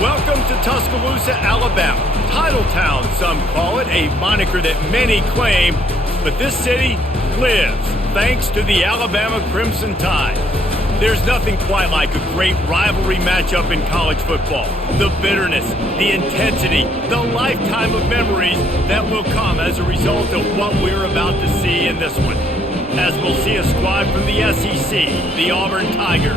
Welcome to Tuscaloosa, Alabama. Title Town, some call it, a moniker that many claim, but this city lives thanks to the Alabama Crimson Tide. There's nothing quite like a great rivalry matchup in college football. The bitterness, the intensity, the lifetime of memories that will come as a result of what we're about to see in this one. As we'll see a squad from the SEC, the Auburn Tigers,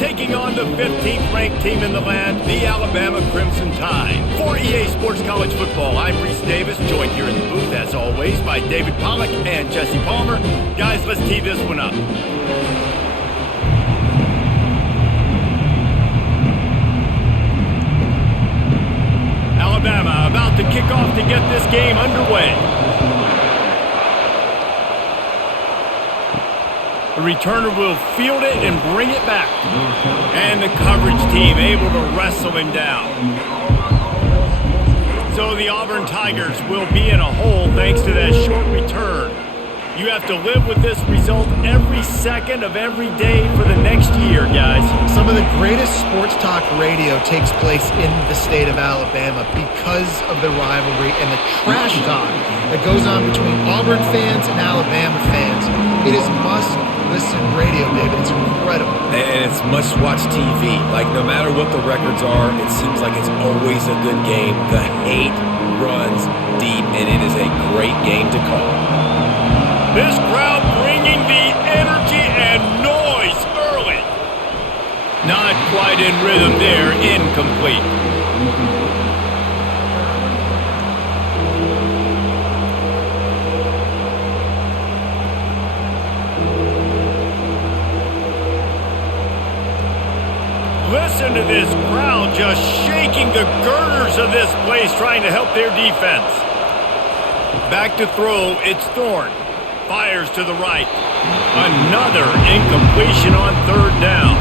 taking on the 15th ranked team in the land, the Alabama Crimson Tide. For EA Sports College Football, I'm Reese Davis, joined here in the booth, as always, by David Pollack and Jesse Palmer. Guys, let's tee this one up. Alabama about to kick off to get this game underway. The returner will field it and bring it back. And the coverage team able to wrestle him down. So the Auburn Tigers will be in a hole thanks to that short return. You have to live with this result every second of every day for the next year, guys. Some of the greatest sports talk radio takes place in the state of Alabama because of the rivalry and the trash talk that goes on between Auburn fans and Alabama fans. It is must-listen radio, David. It's incredible. And it's must-watch TV. Like, no matter what the records are, it seems like it's always a good game. The hate runs deep, and it is a great game to call. This crowd bringing the energy and noise early. Not quite in rhythm there, incomplete. Listen to this crowd just shaking the girders of this place trying to help their defense. Back to throw, it's Thorne. Fires to the right. Another incompletion on third down.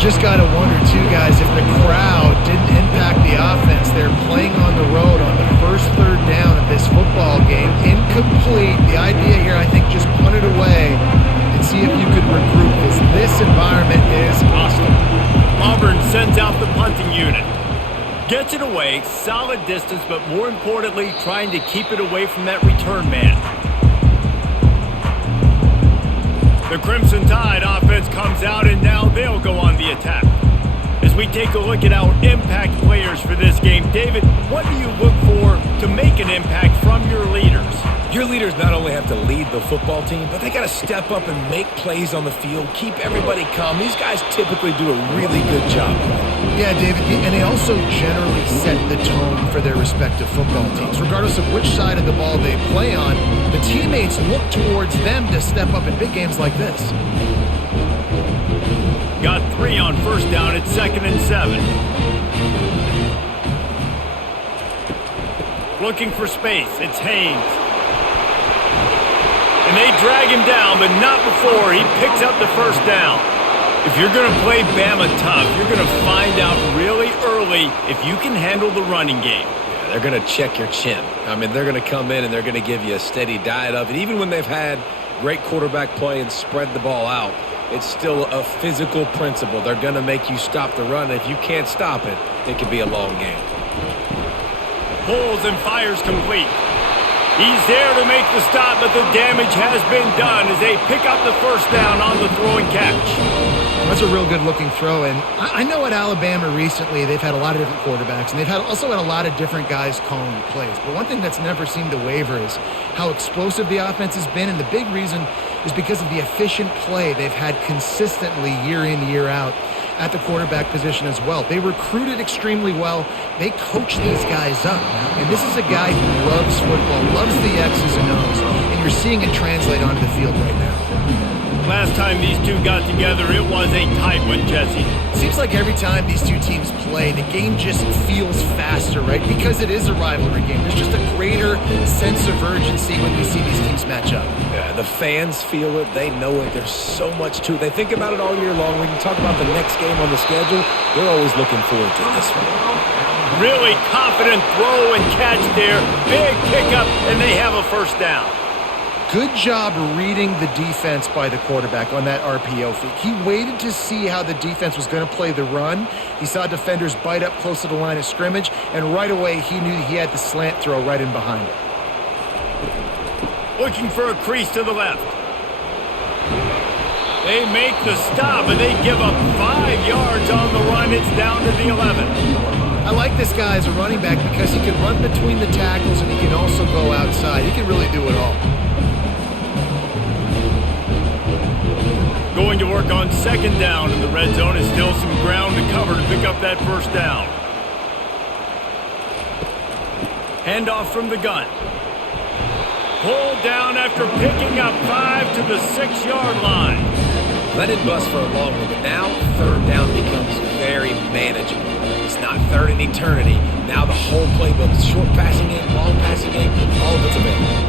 Just got to wonder, too, guys, if the crowd didn't impact the offense. They're playing on the road on the first third down of this football game. Incomplete. The idea here, I think, just punt it away and see if you could regroup, because this environment is hostile. Auburn sends out the punting unit. Gets it away, solid distance, but more importantly, trying to keep it away from that return man. The Crimson Tide offense comes out, and now they'll go on the attack. As we take a look at our impact players for this game, David, what do you look for to make an impact from your leaders? Your leaders not only have to lead the football team, but they got to step up and make plays on the field, keep everybody calm. These guys typically do a really good job. Yeah, David, and they also generally set the tone for their respective football teams. Regardless of which side of the ball they play on, the teammates look towards them to step up in big games like this. Got 3 on first down at 2nd and 7. Looking for space, it's Haynes. And they drag him down, but not before he picks up the first down. If you're going to play Bama tough, you're going to find out really early if you can handle the running game. Yeah, they're going to check your chin. I mean, they're going to come in and they're going to give you a steady diet of it. Even when they've had great quarterback play and spread the ball out, it's still a physical principle. They're going to make you stop the run. If you can't stop it, it could be a long game. Pulls and fires complete. He's there to make the stop, but the damage has been done as they pick up the first down on the throw and catch. That's a real good-looking throw, and I know at Alabama recently they've had a lot of different quarterbacks, and they've also had a lot of different guys calling plays. But one thing that's never seemed to waver is how explosive the offense has been, and the big reason is because of the efficient play they've had consistently year in, year out at the quarterback position as well. They recruited extremely well. They coach these guys up. And this is a guy who loves football, loves the X's and O's, and you're seeing it translate onto the field right now. Last time these two got together, it was a tight one, Jesse. Seems like every time these two teams play, the game just feels faster, right? Because it is a rivalry game. There's just a greater sense of urgency when we see these teams match up. Yeah, the fans feel it. They know it. There's so much to it. They think about it all year long. We can talk about the next game on the schedule. They're always looking forward to this one. Really confident throw and catch there. Big pickup, and they have a first down. Good job reading the defense by the quarterback on that RPO fake. He waited to see how the defense was going to play the run. He saw defenders bite up close to the line of scrimmage, and right away he knew he had the slant throw right in behind it. Looking for a crease to the left. They make the stop, and they give up 5 yards on the run. It's down to the 11. I like this guy as a running back because he can run between the tackles and he can also go outside. He can really do it all. Going to work on second down in the red zone is still some ground to cover to pick up that first down. Handoff from the gun. Pulled down after picking up 5 to the 6-yard line. That didn't bust for a long one, but now third down becomes very manageable. It's not third in eternity. Now the whole playbook, short passing game, long passing game, all of it's available.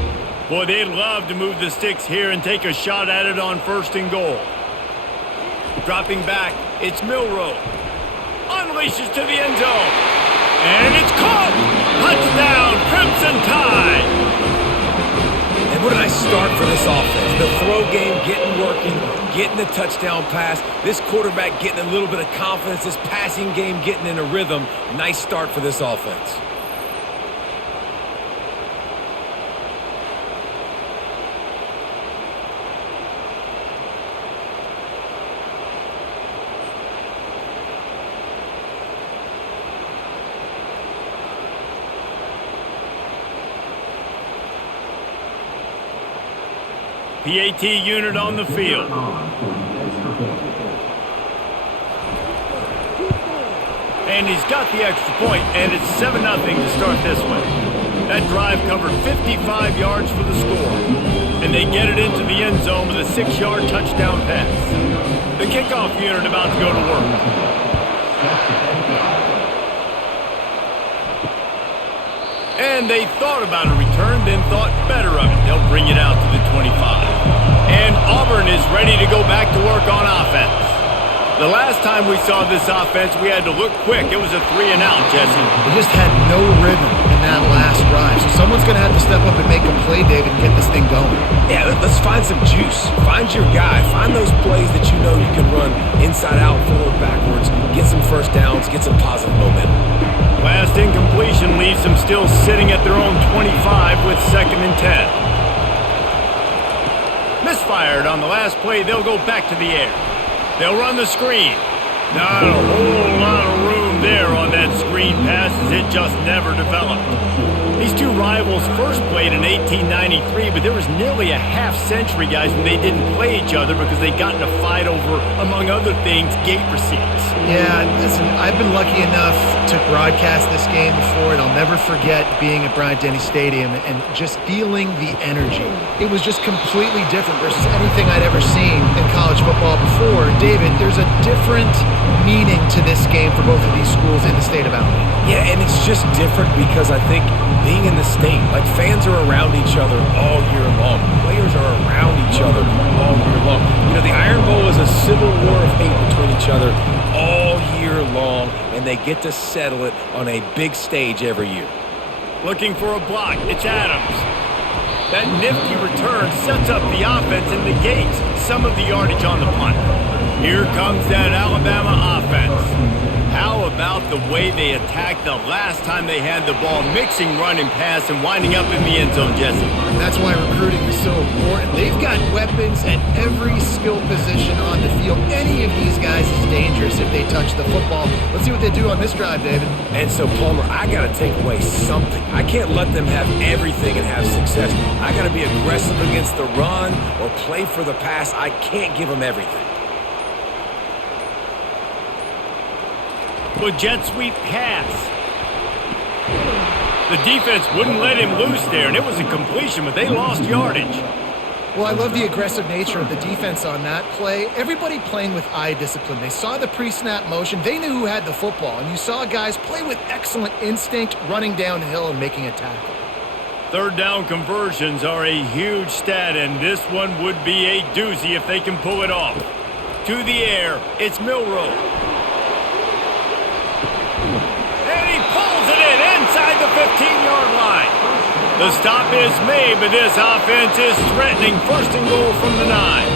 Boy, they'd love to move the sticks here and take a shot at it on 1st and goal. Dropping back, it's Milroe. Unleashes to the end zone. And it's caught! Touchdown, Crimson Tide! And what a nice start for this offense. The throw game getting working, getting the touchdown pass. This quarterback getting a little bit of confidence. This passing game getting in a rhythm. Nice start for this offense. PAT unit on the field. And he's got the extra point, and it's 7-0 to start this one. That drive covered 55 yards for the score. And they get it into the end zone with a 6-yard touchdown pass. The kickoff unit about to go to work. And they thought about a return, then thought better of it. They'll bring it out to the 25. And Auburn is ready to go back to work on offense. The last time we saw this offense, we had to look quick. It was a 3-and-out, Jesse. They just had no rhythm in that last drive. So someone's going to have to step up and make a play, David, and get this thing going. Yeah, let's find some juice. Find your guy. Find those plays that you know you can run inside out, forward, backwards. Get some first downs. Get some positive momentum. Last incompletion leaves them still sitting at their own 25 with 2nd and 10. Misfired on the last play. They'll go back to the air. They'll run the screen. Not a whole lot of room there on that screen pass as it just never developed. These two rivals first played in 1893, but there was nearly a half-century, guys, when they didn't play each other because they got in a fight over, among other things, gate receipts. Yeah, listen, I've been lucky enough to broadcast this game before, and I'll never forget being at Bryant-Denny Stadium and just feeling the energy. It was just completely different versus anything I'd ever seen in college football before. David, there's a different meaning to this game for both of these schools in the state of Alabama. Yeah, and it's just different because I think being in the state, like fans are around each other all year long. Players are around each other all year long. You know, the Iron Bowl is a civil war of hate between each other all year long, and they get to settle it on a big stage every year. Looking for a block, it's Adams. That nifty return sets up the offense and negates some of the yardage on the punt. Here comes that Alabama offense. How about the way they attacked the last time they had the ball, mixing run and pass and winding up in the end zone, Jesse? That's why recruiting is so important. They've got weapons at every skill position on the field. Any of these guys is dangerous if they touch the football. Let's see what they do on this drive, David. And so, Palmer, I got to take away something. I can't let them have everything and have success. I got to be aggressive against the run or play for the pass. I can't give them everything. Well, jet sweep pass. The defense wouldn't let him loose there, and it was a completion, but they lost yardage. Well, I love the aggressive nature of the defense on that play. Everybody playing with eye discipline. They saw the pre-snap motion. They knew who had the football, and you saw guys play with excellent instinct, running downhill and making a tackle. Third down conversions are a huge stat, and this one would be a doozy if they can pull it off. To the air, it's Milroe. And he pulls it in inside the 15-yard line. The stop is made, but this offense is threatening first and goal from the 9.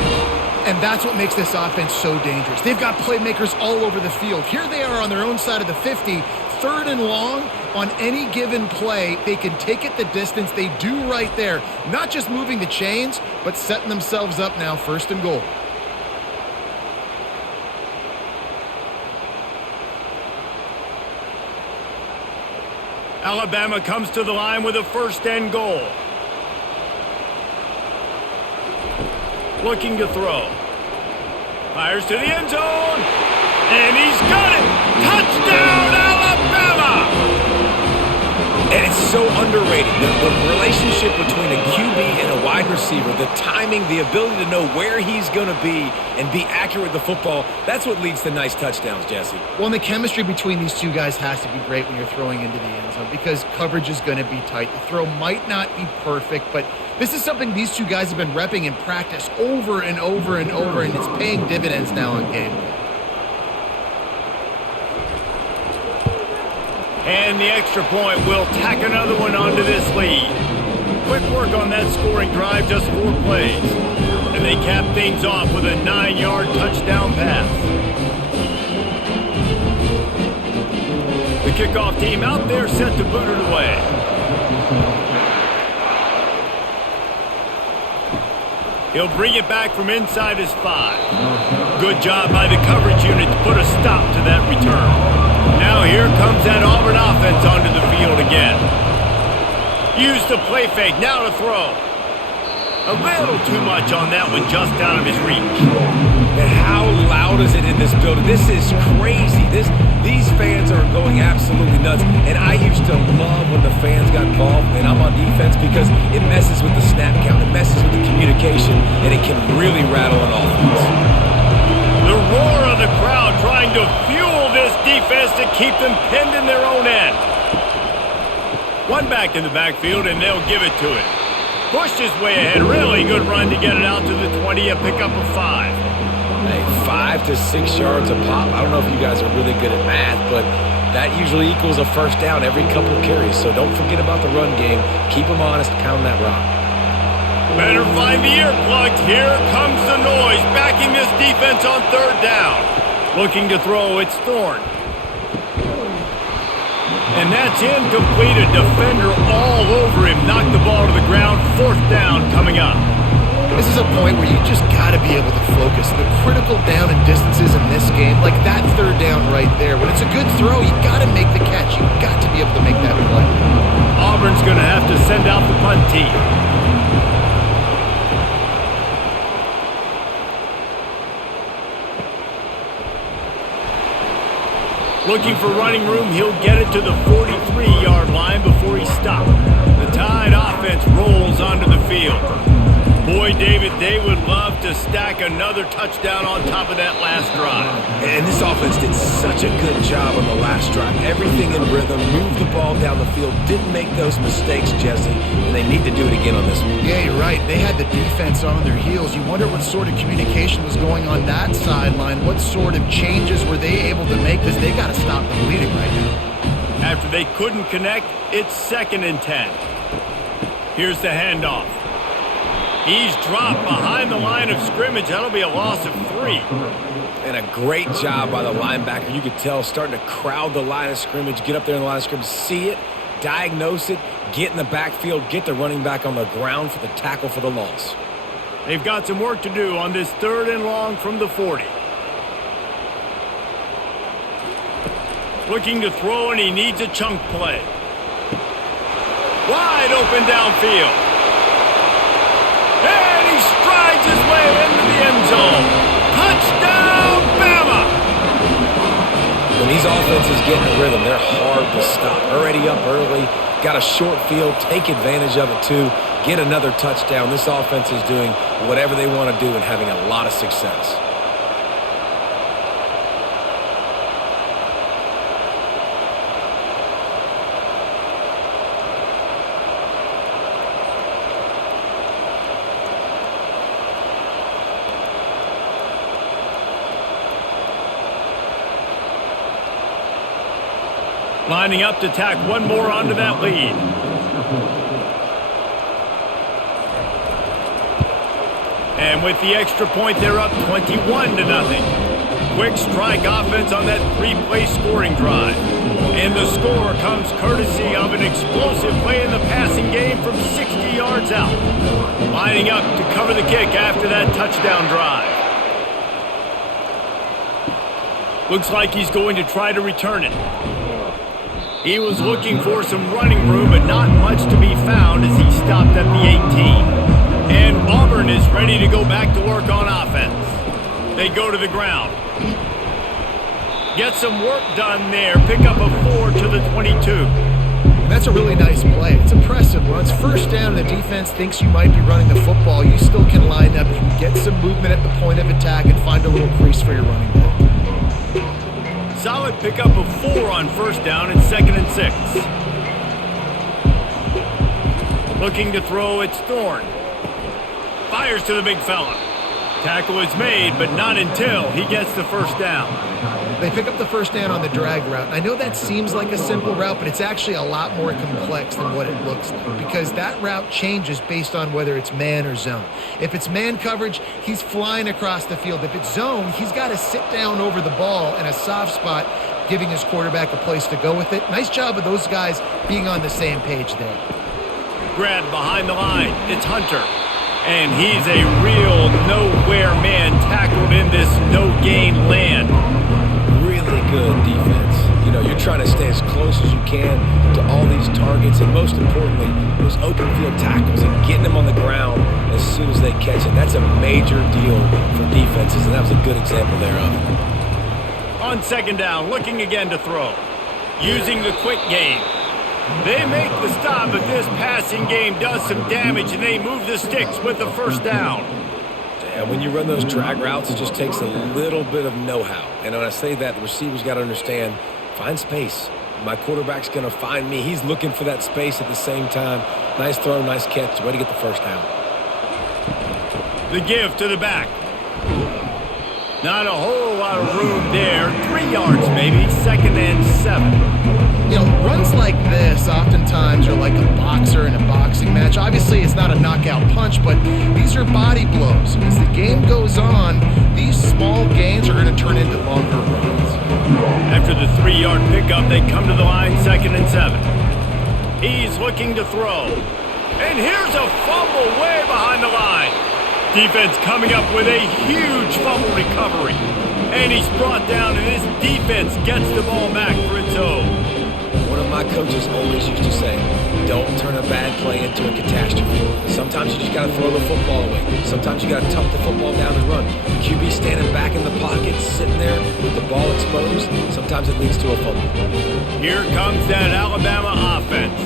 And that's what makes this offense so dangerous. They've got playmakers all over the field. Here they are on their own side of the 50, third and long. On any given play, they can take it the distance. They do right there. Not just moving the chains, but setting themselves up now first and goal. Alabama comes to the line with a first and goal. Looking to throw. Fires to the end zone. And he's got it. Touchdown, Alabama! And it's so underrated. The relationship between a QB and a wide receiver, the timing, the ability to know where he's going to be and be accurate with the football, that's what leads to nice touchdowns, Jesse. Well, and the chemistry between these two guys has to be great when you're throwing into the end zone because coverage is going to be tight. The throw might not be perfect, but this is something these two guys have been repping in practice over and over and over, and it's paying dividends now on game day. And the extra point will tack another one onto this lead. Quick work on that scoring drive, just 4 plays. And they cap things off with a 9-yard touchdown pass. The kickoff team out there set to boot it away. He'll bring it back from inside his 5. Good job by the coverage unit to put a stop to that return. Now here comes that Auburn offense onto the field again. Use the play fake, now to throw. A little too much on that one, just out of his reach. And how loud is it in this building? This is crazy. These fans are going absolutely nuts. And I used to love when the fans got involved, and I'm on defense, because it messes with the snap count, it messes with the communication, and it can really rattle an offense. The roar of the crowd trying to fuel this defense to keep them pinned in their own end. One back in the backfield, and they'll give it to it. Pushed his way ahead. Really good run to get it out to the 20, a pickup of 5. Hey, 5 to 6 yards a pop. I don't know if you guys are really good at math, but that usually equals a first down every couple carries. So don't forget about the run game. Keep them honest, pound that rock. Better find the earplugs. Here comes the noise, backing this defense on third down. Looking to throw, it's Thorne. And that's incomplete. A defender all over him. Knocked the ball to the ground. Fourth down coming up. This is a point where you just got to be able to focus. The critical down and distances in this game, like that third down right there. When it's a good throw, you got to make the catch. You got to be able to make that play. Auburn's going to have to send out the punt team. Looking for running room, he'll get it to the 43-yard line before he stopped. The Tide offense rolls onto the field. Boy, David, they would love to stack another touchdown on top of that last drive. And this offense did such a good job on the last drive. Everything in rhythm, moved the ball down the field, didn't make those mistakes, Jesse, and they need to do it again on this one. Yeah, you're right. They had the defense on their heels. You wonder what sort of communication was going on that sideline. What sort of changes were they able to make? Because they got to stop the bleeding right now. After they couldn't connect, it's 2nd and 10. Here's the handoff. He's dropped behind the line of scrimmage. That'll be a loss of 3. And a great job by the linebacker. You could tell starting to crowd the line of scrimmage, get up there in the line of scrimmage, see it, diagnose it, get in the backfield, get the running back on the ground for the tackle for the loss. They've got some work to do on this 3rd and long from the 40. Looking to throw, and he needs a chunk play. Wide open downfield. And he strides his way into the end zone. Touchdown, Bama! When these offenses get in a rhythm, they're hard to stop. Already up early, got a short field, take advantage of it too, get another touchdown. This offense is doing whatever they want to do and having a lot of success. Lining up to tack one more onto that lead. And with the extra point, they're up 21-0. Quick strike offense on that three-play scoring drive. And the score comes courtesy of an explosive play in the passing game from 60 yards out. Lining up to cover the kick after that touchdown drive. Looks like he's going to try to return it. He was looking for some running room, but not much to be found as he stopped at the 18. And Auburn is ready to go back to work on offense. They go to the ground. Get some work done there. Pick up a 4 to the 22. That's a really nice play. It's impressive. When it's first down and the defense thinks you might be running the football, you still can line up. You can get some movement at the point of attack and find a little crease for your running back. Solid pickup of 4 on first down and 2nd and 6. Looking to throw, it's Thorne. Fires to the big fella. Tackle is made, but not until he gets the first down. They pick up the first down on the drag route. I know that seems like a simple route, but it's actually a lot more complex than what it looks like because that route changes based on whether it's man or zone. If it's man coverage, he's flying across the field. If it's zone, he's got to sit down over the ball in a soft spot, giving his quarterback a place to go with it. Nice job of those guys being on the same page there. Grab behind the line. It's Hunter. And he's a real nowhere man tackled in this no-gain land. Really good defense. You know, you're trying to stay as close as you can to all these targets, and most importantly, those open field tackles and getting them on the ground as soon as they catch it. That's a major deal for defenses, and that was a good example thereof. On 2nd down, looking again to throw. Using the quick game. They make the stop, but this passing game does some damage, and they move the sticks with the first down. And when you run those drag routes, it just takes a little bit of know-how. And when I say that, the receiver's got to understand, find space. My quarterback's going to find me. He's looking for that space at the same time. Nice throw, nice catch. Way to get the first down. The give to the back. Not a whole lot of room there. 3 yards maybe, 2nd and 7. You know, runs like this oftentimes are like a boxer in a boxing match. Obviously, it's not a knockout punch, but these are body blows. As the game goes on, these small gains are going to turn into longer runs. After the 3-yard pickup, they come to the line, 2nd and 7. He's looking to throw. And here's a fumble way behind the line. Defense coming up with a huge fumble recovery. And he's brought down, and his defense gets the ball back for its own. One of my coaches always used to say, don't turn a bad play into a catastrophe. Sometimes you just got to throw the football away. Sometimes you got to tuck the football down and run. QB standing back in the pocket, sitting there with the ball exposed. Sometimes it leads to a fumble. Here comes that Alabama offense.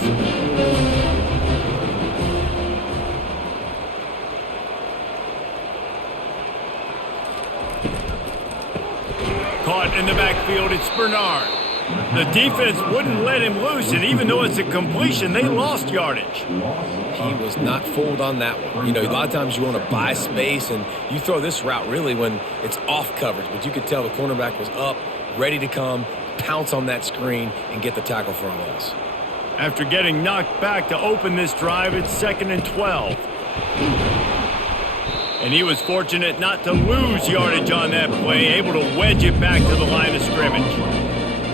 Caught in the backfield, it's Bernard. The defense wouldn't let him loose, and even though it's a completion, they lost yardage. He was not fooled on that one. You know, a lot of times you want to buy space, and you throw this route really when it's off coverage. But you could tell the cornerback was up, ready to come, pounce on that screen, and get the tackle for a loss. After getting knocked back to open this drive, it's 2nd and 12. And he was fortunate not to lose yardage on that play, able to wedge it back to the line of scrimmage.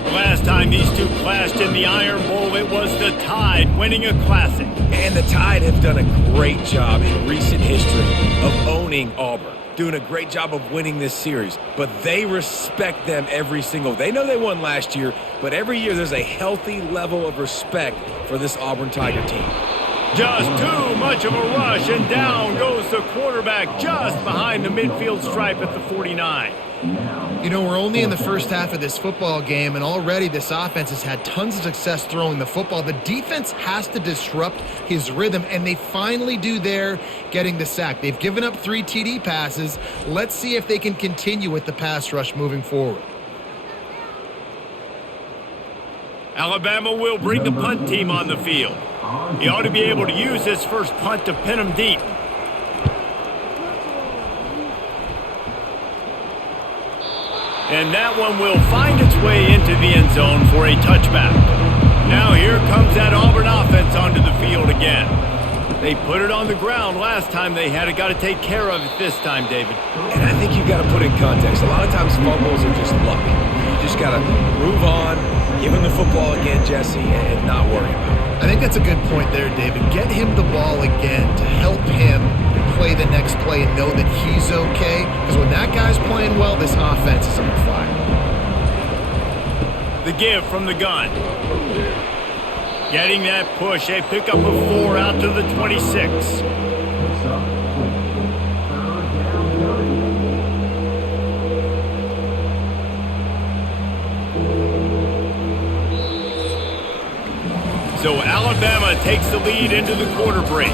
The last time these two clashed in the Iron Bowl, it was the Tide winning a classic. And the Tide have done a great job in recent history of owning Auburn, doing a great job of winning this series. But they respect them every single. They know they won last year, but every year there's a healthy level of respect for this Auburn Tiger team. Just too much of a rush, and down goes the quarterback just behind the midfield stripe at the 49. You know, we're only in the first half of this football game, and already this offense has had tons of success throwing the football. The defense has to disrupt his rhythm, and they finally do there, getting the sack. They've given up 3 TD passes. Let's see if they can continue with the pass rush moving forward. Alabama will bring the punt team on the field. He ought to be able to use this first punt to pin him deep. And that one will find its way into the end zone for a touchback. Now here comes that Auburn offense onto the field again. They put it on the ground last time they had it. Got to take care of it this time, David. And I think you got to put in context. A lot of times fumbles are just luck. You just got to move on, give him the football again, Jesse, and not worry about it. I think that's a good point there, David. Get him the ball again to help him play the next play and know that he's okay. Because when that guy's playing well, this offense is on fire. The give from the gun. Getting that push, a pickup of 4 out to the 26. So Alabama takes the lead into the quarter break.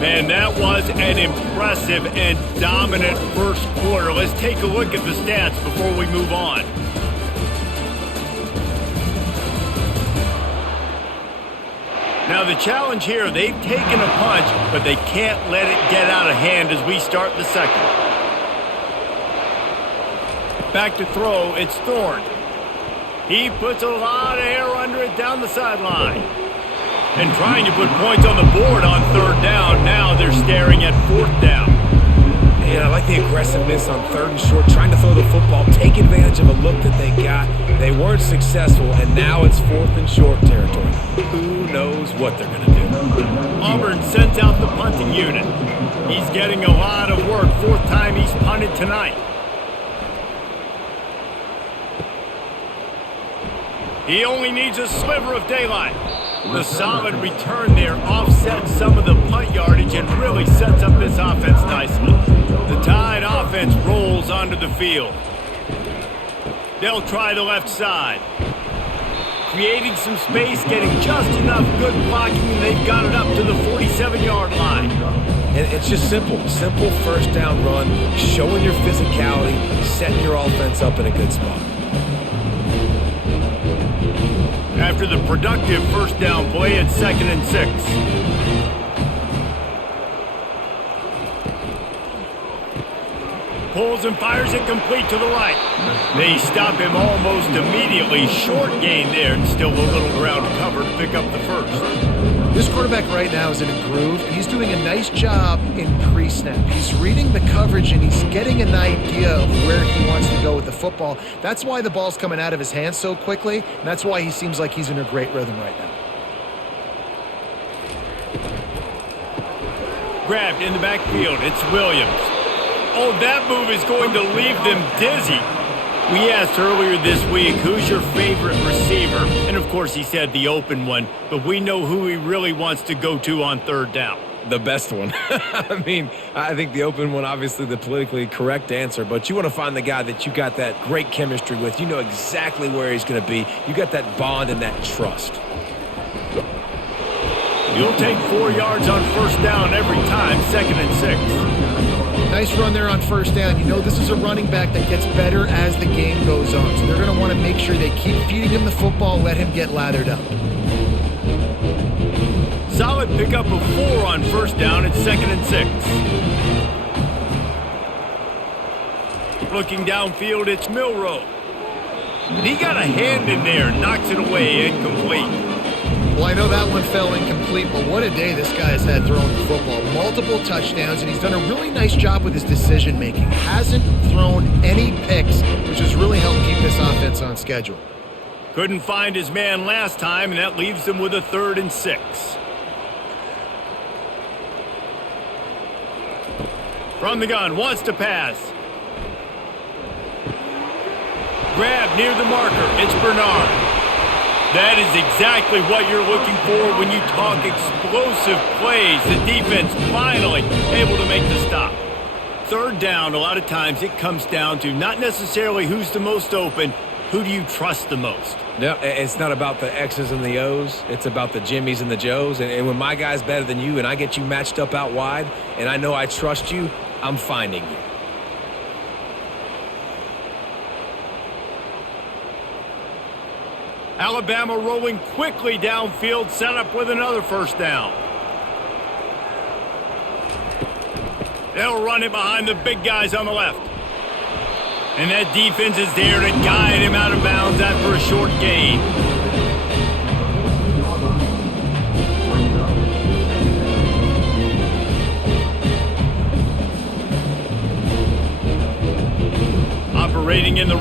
Man, that was an impressive and dominant first quarter. Let's take a look at the stats before we move on. Now the challenge here, they've taken a punch, but they can't let it get out of hand as we start the second. Back to throw, it's Thorne. He puts a lot of air under it down the sideline. And trying to put points on the board on third down. Now they're staring at fourth down. And I like the aggressiveness on third and short, trying to throw the football, take advantage of a look that they got. They weren't successful, and now it's fourth and short territory. Who knows what they're going to do? Auburn sends out the punting unit. He's getting a lot of work. Fourth time he's punted tonight. He only needs a sliver of daylight. The solid return there offsets some of the punt yardage and really sets up this offense nicely. The Tide offense rolls onto the field. They'll try the left side. Creating some space, getting just enough good blocking, and they've got it up to the 47-yard line. And it's just simple first down run, showing your physicality, setting your offense up in a good spot. After the productive first down play, it's 2nd and 6. Pulls and fires it complete to the right. They stop him almost immediately. Short gain there, and still a little ground cover to pick up the first. This quarterback right now is in a groove, and he's doing a nice job in pre-snap. He's reading the coverage, and he's getting an idea of where he wants to go with the football. That's why the ball's coming out of his hands so quickly, and that's why he seems like he's in a great rhythm right now. Grabbed in the backfield, it's Williams. Oh, that move is going to leave them dizzy. We asked earlier this week, who's your favorite receiver? And, of course, he said the open one, but we know who he really wants to go to on third down. The best one. I mean, I think the open one, obviously the politically correct answer, but you want to find the guy that you got that great chemistry with. You know exactly where he's going to be. You got that bond and that trust. You'll take 4 yards on first down every time, 2nd and 6. Nice run there on first down. You know this is a running back that gets better as the game goes on. So they're going to want to make sure they keep feeding him the football, let him get lathered up. Solid pickup of 4 on first down. It's 2nd and 6. Looking downfield, it's Milroe. And he got a hand in there, knocks it away, incomplete. Well, I know that one fell incomplete, but what a day this guy has had throwing the football. Multiple touchdowns, and he's done a really nice job with his decision-making. Hasn't thrown any picks, which has really helped keep this offense on schedule. Couldn't find his man last time, and that leaves them with a 3rd and 6. From the gun, wants to pass. Grab near the marker, it's Bernard. That is exactly what you're looking for when you talk explosive plays. The defense finally able to make the stop. Third down, a lot of times it comes down to not necessarily who's the most open, who do you trust the most? No, it's not about the X's and the O's. It's about the Jimmies and the Joes. And when my guy's better than you and I get you matched up out wide and I know I trust you, I'm finding you. Alabama rolling quickly downfield, set up with another first down. They'll run it behind the big guys on the left. And that defense is there to guide him out of bounds after a short gain.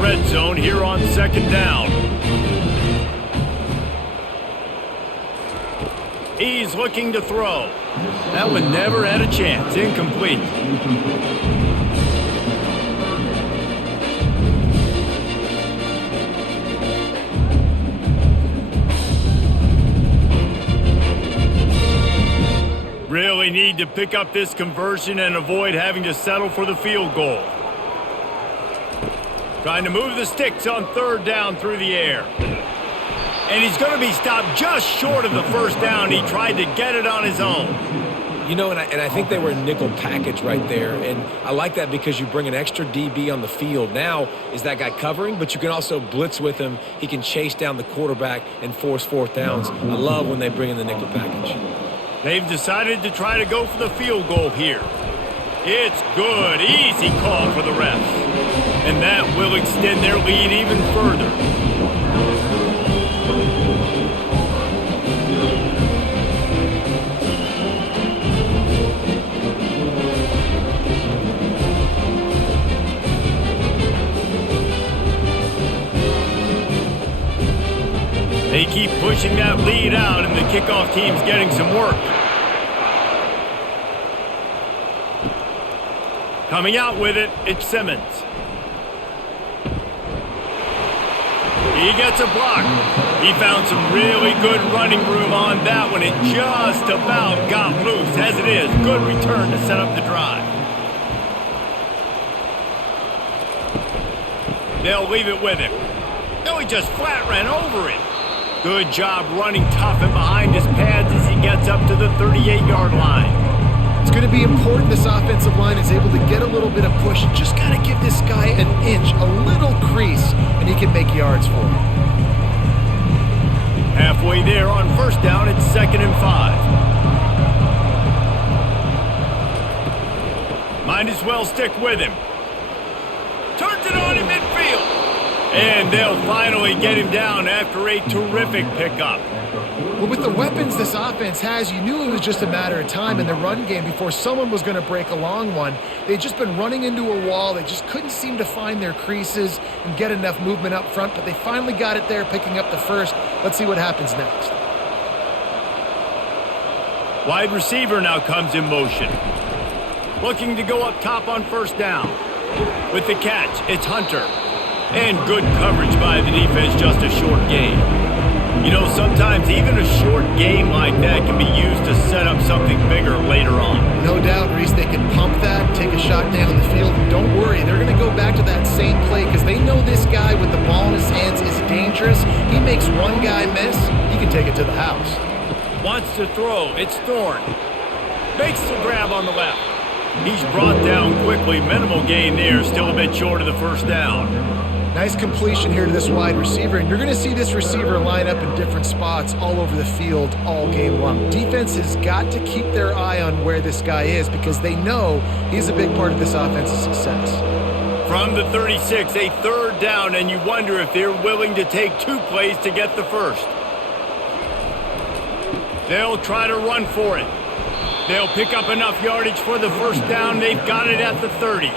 red zone here on second down. He's looking to throw. That one never had a chance. Incomplete. Really need to pick up this conversion and avoid having to settle for the field goal. Trying to move the sticks on third down through the air. And he's going to be stopped just short of the first down. He tried to get it on his own. You know, and I think they were nickel package right there. And I like that because you bring an extra DB on the field. Now is that guy covering, but you can also blitz with him. He can chase down the quarterback and force fourth downs. I love when they bring in the nickel package. They've decided to try to go for the field goal here. It's good. Easy call for the refs. And that will extend their lead even further. They keep pushing that lead out, and the kickoff team's getting some work. Coming out with it, it's Simmons. He gets a block. He found some really good running room on that one. It just about got loose. As it is, good return to set up the drive. They'll leave it with him. No, he just flat ran over it. Good job running tough and behind his pads as he gets up to the 38-yard line. It's going to be important this offensive line is able to get a little bit of push. Just got to give this guy an inch, a little crease, and he can make yards for him. Halfway there on first down, it's 2nd and 5. Might as well stick with him. Turns it on in midfield. And they'll finally get him down after a terrific pickup. Well, with the weapons this offense has, you knew it was just a matter of time in the run game before someone was going to break a long one. They'd just been running into a wall. They just couldn't seem to find their creases and get enough movement up front, but they finally got it there, picking up the first. Let's see what happens next. Wide receiver now comes in motion. Looking to go up top on first down. With the catch, it's Hunter. And good coverage by the defense, just a short gain. You know, sometimes even a short game like that can be used to set up something bigger later on. No doubt, Reese, they can pump that, take a shot down the field. And don't worry, they're going to go back to that same play because they know this guy with the ball in his hands is dangerous. He makes one guy miss, he can take it to the house. Wants to throw, it's Thorne. Makes the grab on the left. He's brought down quickly, minimal gain there, still a bit short of the first down. Nice completion here to this wide receiver, and you're going to see this receiver line up in different spots all over the field all game long. Defense has got to keep their eye on where this guy is because they know he's a big part of this offense's success. From the 36, a third down, and you wonder if they're willing to take 2 plays to get the first. They'll try to run for it. They'll pick up enough yardage for the first down. They've got it at the 30.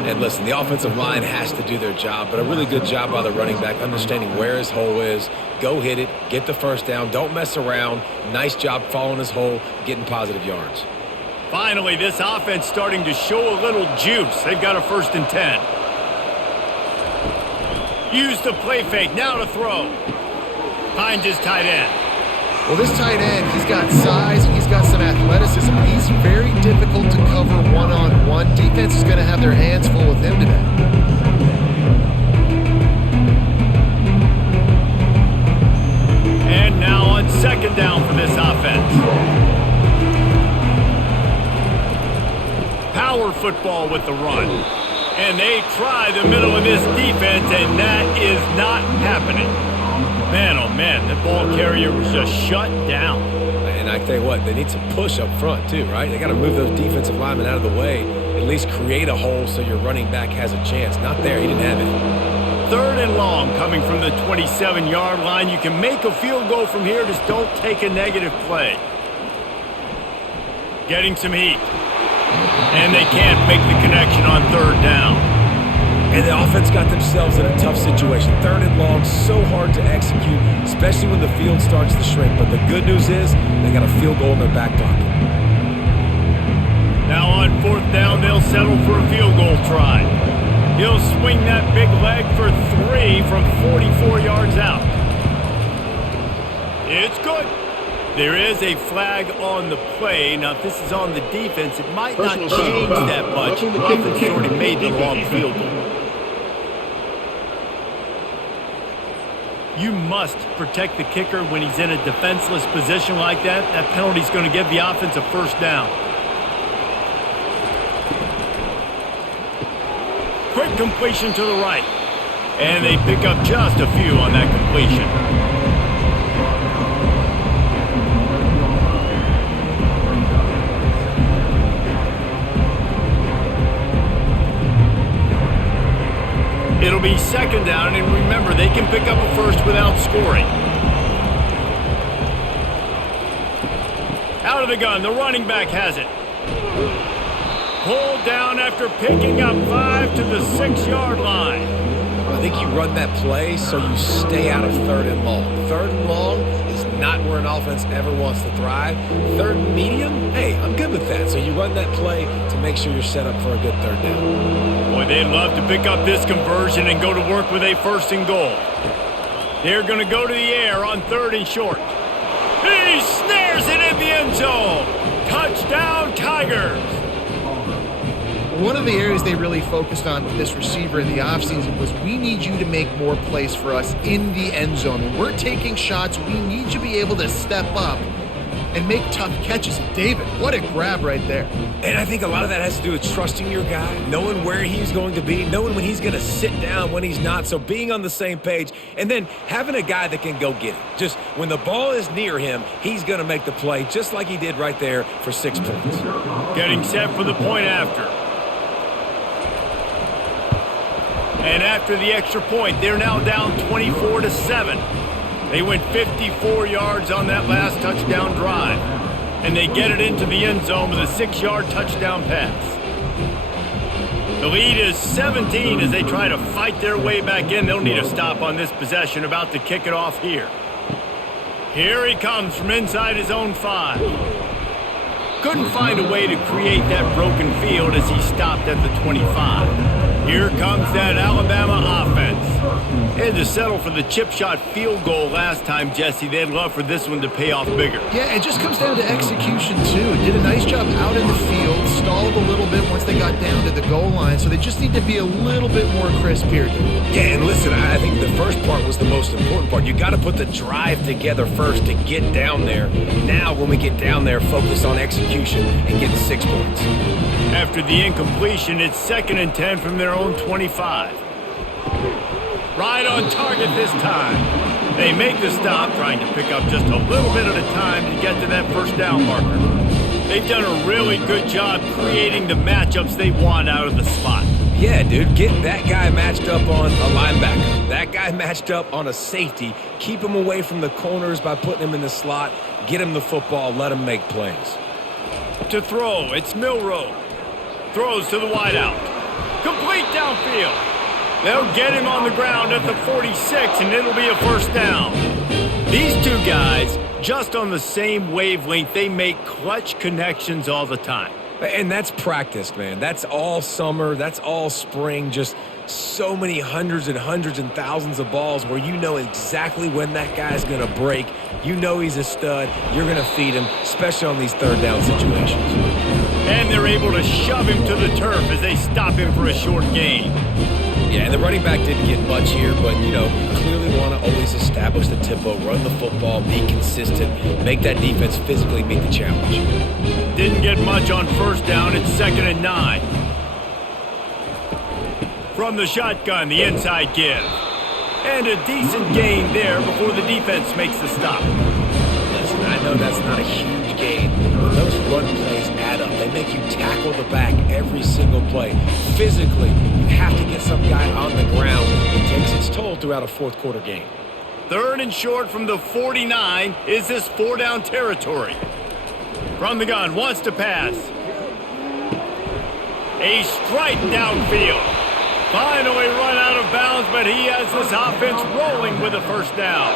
And listen, the offensive line has to do their job, but a really good job by the running back understanding where his hole is. Go hit it, get the first down, don't mess around. Nice job following his hole, getting positive yards. Finally, this offense starting to show a little juice. They've got a 1st and 10. Use the play fake, now to throw. Finds his tight end. Well, this tight end, he's got size, and he's got some athleticism, and he's very difficult to cover one-on-one. Defense is going to have their hands full with him today. And now on 2nd down for this offense. Power football with the run. And they try the middle of this defense, and that is not happening. Man, oh man, the ball carrier was just shut down. And I tell you what, they need some push up front too, right? They got to move those defensive linemen out of the way, at least create a hole so your running back has a chance. Not there, he didn't have it. 3rd and long coming from the 27-yard line. You can make a field goal from here, just don't take a negative play. Getting some heat. And they can't make the connection on 3rd down. And the offense got themselves in a tough situation. 3rd and long, so hard to execute, especially when the field starts to shrink. But the good news is they got a field goal in their back pocket. Now on 4th down, they'll settle for a field goal try. He'll swing that big leg for 3 from 44 yards out. It's good. There is a flag on the play. Now, if this is on the defense, it might not change that much. The offense already made the long field goal. You must protect the kicker when he's in a defenseless position like that. That penalty is going to give the offense a 1st down. Quick completion to the right. And they pick up just a few on that completion. It'll be 2nd down, and remember, they can pick up a 1st without scoring. Out of the gun, the running back has it. Pulled down after picking up 5 to the 6-yard line. I think you run that play so you stay out of 3rd and long. 3rd and long is not where an offense ever wants to thrive. 3rd and medium, hey, I'm good with that. So you run that play to make sure you're set up for a good 3rd down. Boy, they'd love to pick up this conversion and go to work with a 1st and goal. They're going to go to the air on 3rd and short. He snares it in the end zone. Touchdown, Tigers. One of the areas they really focused on with this receiver in the offseason was we need you to make more plays for us in the end zone. When we're taking shots, we need you to be able to step up and make tough catches. David, what a grab right there. And I think a lot of that has to do with trusting your guy, knowing where he's going to be, knowing when he's going to sit down, when he's not. So being on the same page, and then having a guy that can go get it. Just when the ball is near him, he's going to make the play, just like he did right there for 6 points. Getting set for the point after. And after the extra point, they're now down 24-7. They went 54 yards on that last touchdown drive. And they get it into the end zone with a 6-yard touchdown pass. The lead is 17 as they try to fight their way back in. They'll need a stop on this possession, about to kick it off here. Here he comes from inside his own 5. Couldn't find a way to create that broken field as he stopped at the 25. Here comes that Alabama offense. Had to settle for the chip shot field goal last time, Jesse. They'd love for this one to pay off bigger. Yeah, it just comes down to execution, too. Did a nice job out in the field, stalled a little bit once they got down to the goal line, so they just need to be a little bit more crisp here. Yeah, and listen, I think the first part was the most important part. You got to put the drive together first to get down there. Now, when we get down there, focus on execution and getting 6 points. After the incompletion, it's 2nd and 10 from their own 25. Right on target this time. They make the stop, trying to pick up just a little bit at a time to get to that 1st down marker. They've done a really good job creating the matchups they want out of the slot. Yeah, dude, get that guy matched up on a linebacker. That guy matched up on a safety. Keep him away from the corners by putting him in the slot. Get him the football. Let him make plays. To throw, it's Milroe. Throws to the wideout. Complete downfield. They'll get him on the ground at the 46, and it'll be a 1st down. These two guys, just on the same wavelength, they make clutch connections all the time. And that's practice, man. That's all summer. That's all spring. Just so many hundreds and thousands of balls where you know exactly when that guy's going to break. You know he's a stud. You're going to feed him, especially on these 3rd down situations. And they're able to shove him to the turf as they stop him for a short gain. Yeah, and the running back didn't get much here, but, you know, you clearly want to always establish the tempo, run the football, be consistent, make that defense physically meet the challenge. Didn't get much on 1st down. It's 2nd and 9. From the shotgun, the inside give. And a decent gain there before the defense makes the stop. Listen, I know that's not a huge gain, but those run plays add up. They make you tackle the back every single play. Physically, you have to get some guy on the ground. It takes its toll throughout a 4th quarter game. 3rd and short from the 49. Is this 4-down territory? From the gun, wants to pass. A strike downfield. Finally run out of bounds, but he has this offense rolling with a first down.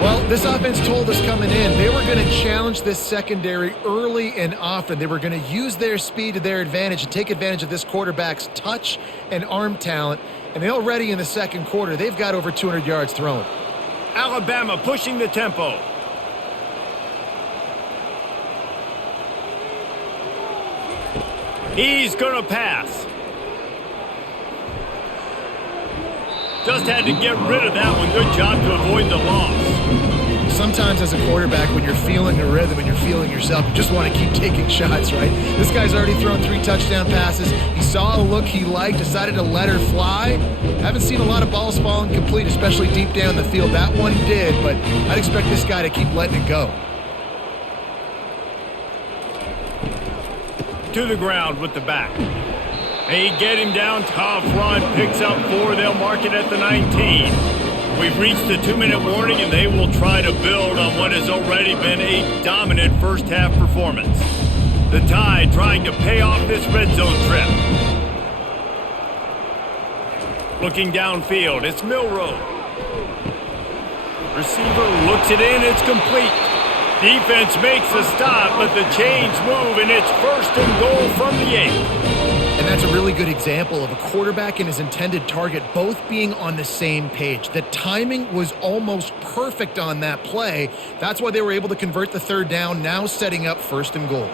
Well, this offense told us coming in they were going to challenge this secondary early and often. They were going to use their speed to their advantage and take advantage of this quarterback's touch and arm talent. And already in the second quarter, they've got over 200 yards thrown. Alabama pushing the tempo. He's going to pass. Just had to get rid of that one. Good job to avoid the loss. Sometimes as a quarterback, when you're feeling the rhythm and you're feeling yourself, you just want to keep taking shots, right? This guy's already thrown 3 touchdown passes. He saw a look he liked, decided to let her fly. Haven't seen a lot of balls falling complete, especially deep down the field. That one did, but I'd expect this guy to keep letting it go. To the ground with the back. They get him down, tough run, picks up 4, they'll mark it at the 19. We've reached the 2-minute warning, and they will try to build on what has already been a dominant first-half performance. The Tide trying to pay off this red zone trip. Looking downfield, it's Milroe. Receiver looks it in, it's complete. Defense makes a stop, but the chains move, and it's 1st and goal from the 8. And that's a really good example of a quarterback and his intended target both being on the same page. The timing was almost perfect on that play. That's why they were able to convert the 3rd down, now setting up 1st and goal.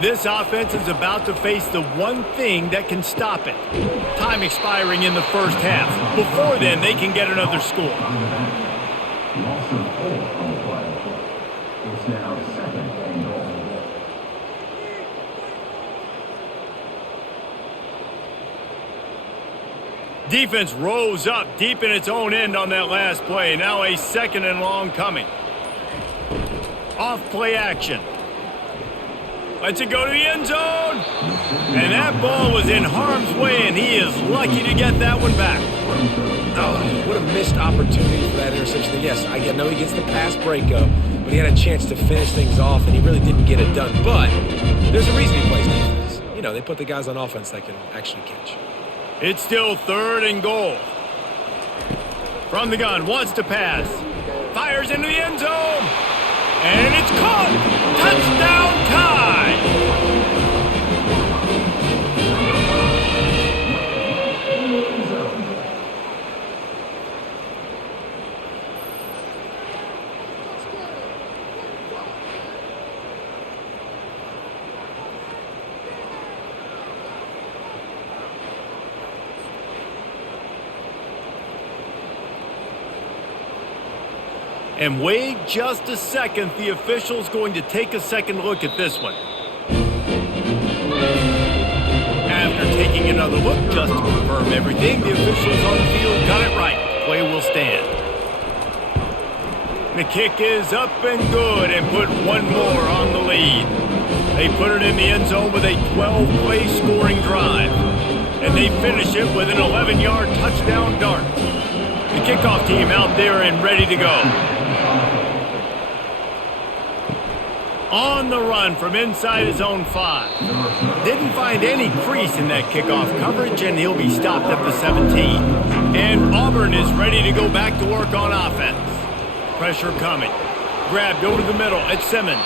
This offense is about to face the one thing that can stop it. Time expiring in the first half. Before then, they can get another score. It's now 2nd and goal. Defense rose up deep in its own end on that last play. Now a 2nd and long coming. Off play action. Lets it go to the end zone. And that ball was in harm's way, and he is lucky to get that one back. Oh, what a missed opportunity for that interception. Yes, I know he gets the pass breakup, but he had a chance to finish things off, and he really didn't get it done. But there's a reason he plays defense. You know, they put the guys on offense that can actually catch. It's still 3rd and goal. From the gun, wants to pass. Fires into the end zone. And it's caught. Touchdown Tide. And wait just a second, the official's going to take a second look at this one. After taking another look, just to confirm everything, the officials on the field got it right. Play will stand. The kick is up and good and put one more on the lead. They put it in the end zone with a 12-play scoring drive. And they finish it with an 11-yard touchdown dart. The kickoff team out there and ready to go. On the run from inside his own 5. Didn't find any crease in that kickoff coverage, and he'll be stopped at the 17. And Auburn is ready to go back to work on offense. Pressure coming. Grabbed over the middle at Simmons.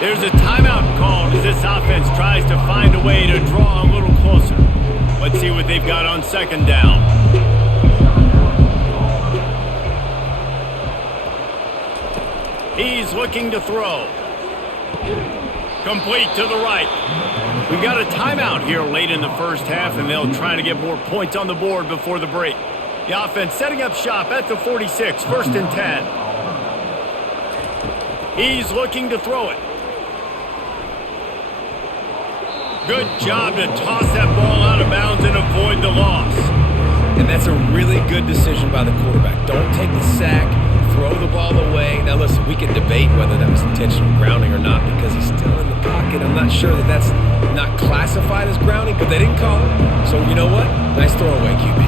There's a timeout called as this offense tries to find a way to draw a little closer. Let's see what they've got on 2nd down. He's looking to throw. Complete to the right. We got a timeout here late in the first half, and they'll try to get more points on the board before the break. The offense setting up shop at the 46, 1st and 10. He's looking to throw it. Good job to toss that ball out of bounds and avoid the loss. And that's a really good decision by the quarterback. Don't take the sack. Throw the ball away. Now, listen, we can debate whether that was intentional grounding or not because he's still in the pocket. I'm not sure that that's not classified as grounding, but they didn't call it. So, you know what? Nice throwaway, QB.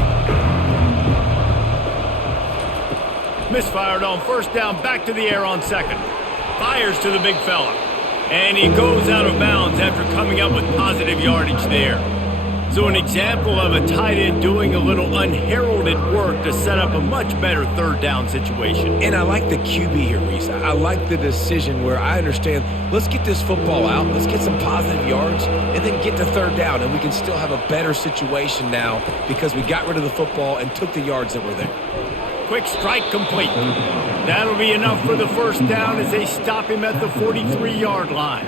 Misfired on 1st down, back to the air on 2nd. Fires to the big fella. And he goes out of bounds after coming up with positive yardage there. So an example of a tight end doing a little unheralded work to set up a much better third down situation. And I like the QB here, Reese. I like the decision where I understand, let's get this football out, let's get some positive yards, and then get to third down, and we can still have a better situation now because we got rid of the football and took the yards that were there. Quick strike complete. That'll be enough for the first down as they stop him at the 43-yard line.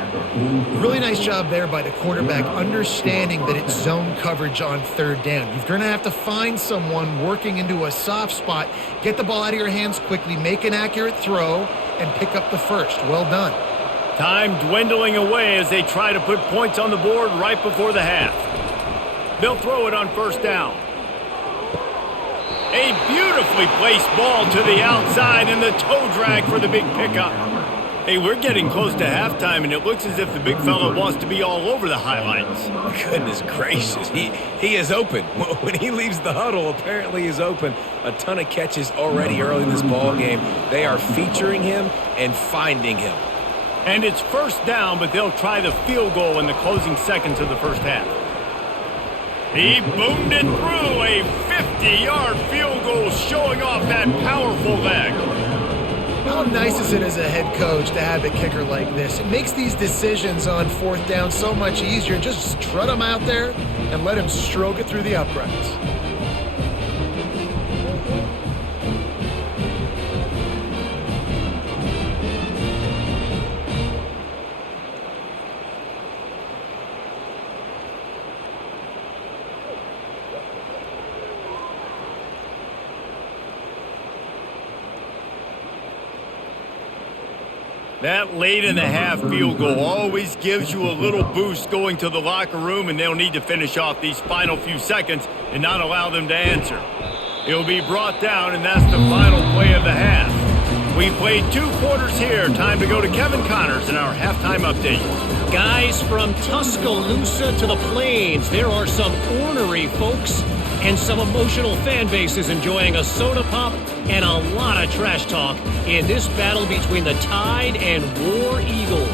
Really nice job there by the quarterback, understanding that it's zone coverage on third down. You're going to have to find someone working into a soft spot, get the ball out of your hands quickly, make an accurate throw, and pick up the first. Well done. Time dwindling away as they try to put points on the board right before the half. They'll throw it on first down. A beautifully placed ball to the outside and the toe drag for the big pickup. Hey, we're getting close to halftime, and it looks as if the big fella wants to be all over the highlights. Goodness gracious, he is open. When he leaves the huddle, apparently he's open. A ton of catches already early in this ball game. They are featuring him and finding him. And it's first down, but they'll try the field goal in the closing seconds of the first half. He boomed it through, a 50-yard field goal showing off that powerful leg. How nice is it as a head coach to have a kicker like this? It makes these decisions on fourth down so much easier. Just strut him out there and let him stroke it through the uprights. That late in the half field goal always gives you a little boost going to the locker room, and they'll need to finish off these final few seconds and not allow them to answer. He'll be brought down, and that's the final play of the half. We've played 2 quarters here. Time to go to Kevin Connors in our halftime update. Guys, from Tuscaloosa to the Plains, there are some ornery folks and some emotional fan bases enjoying a soda pop and a lot of trash talk in this battle between the Tide and War Eagle.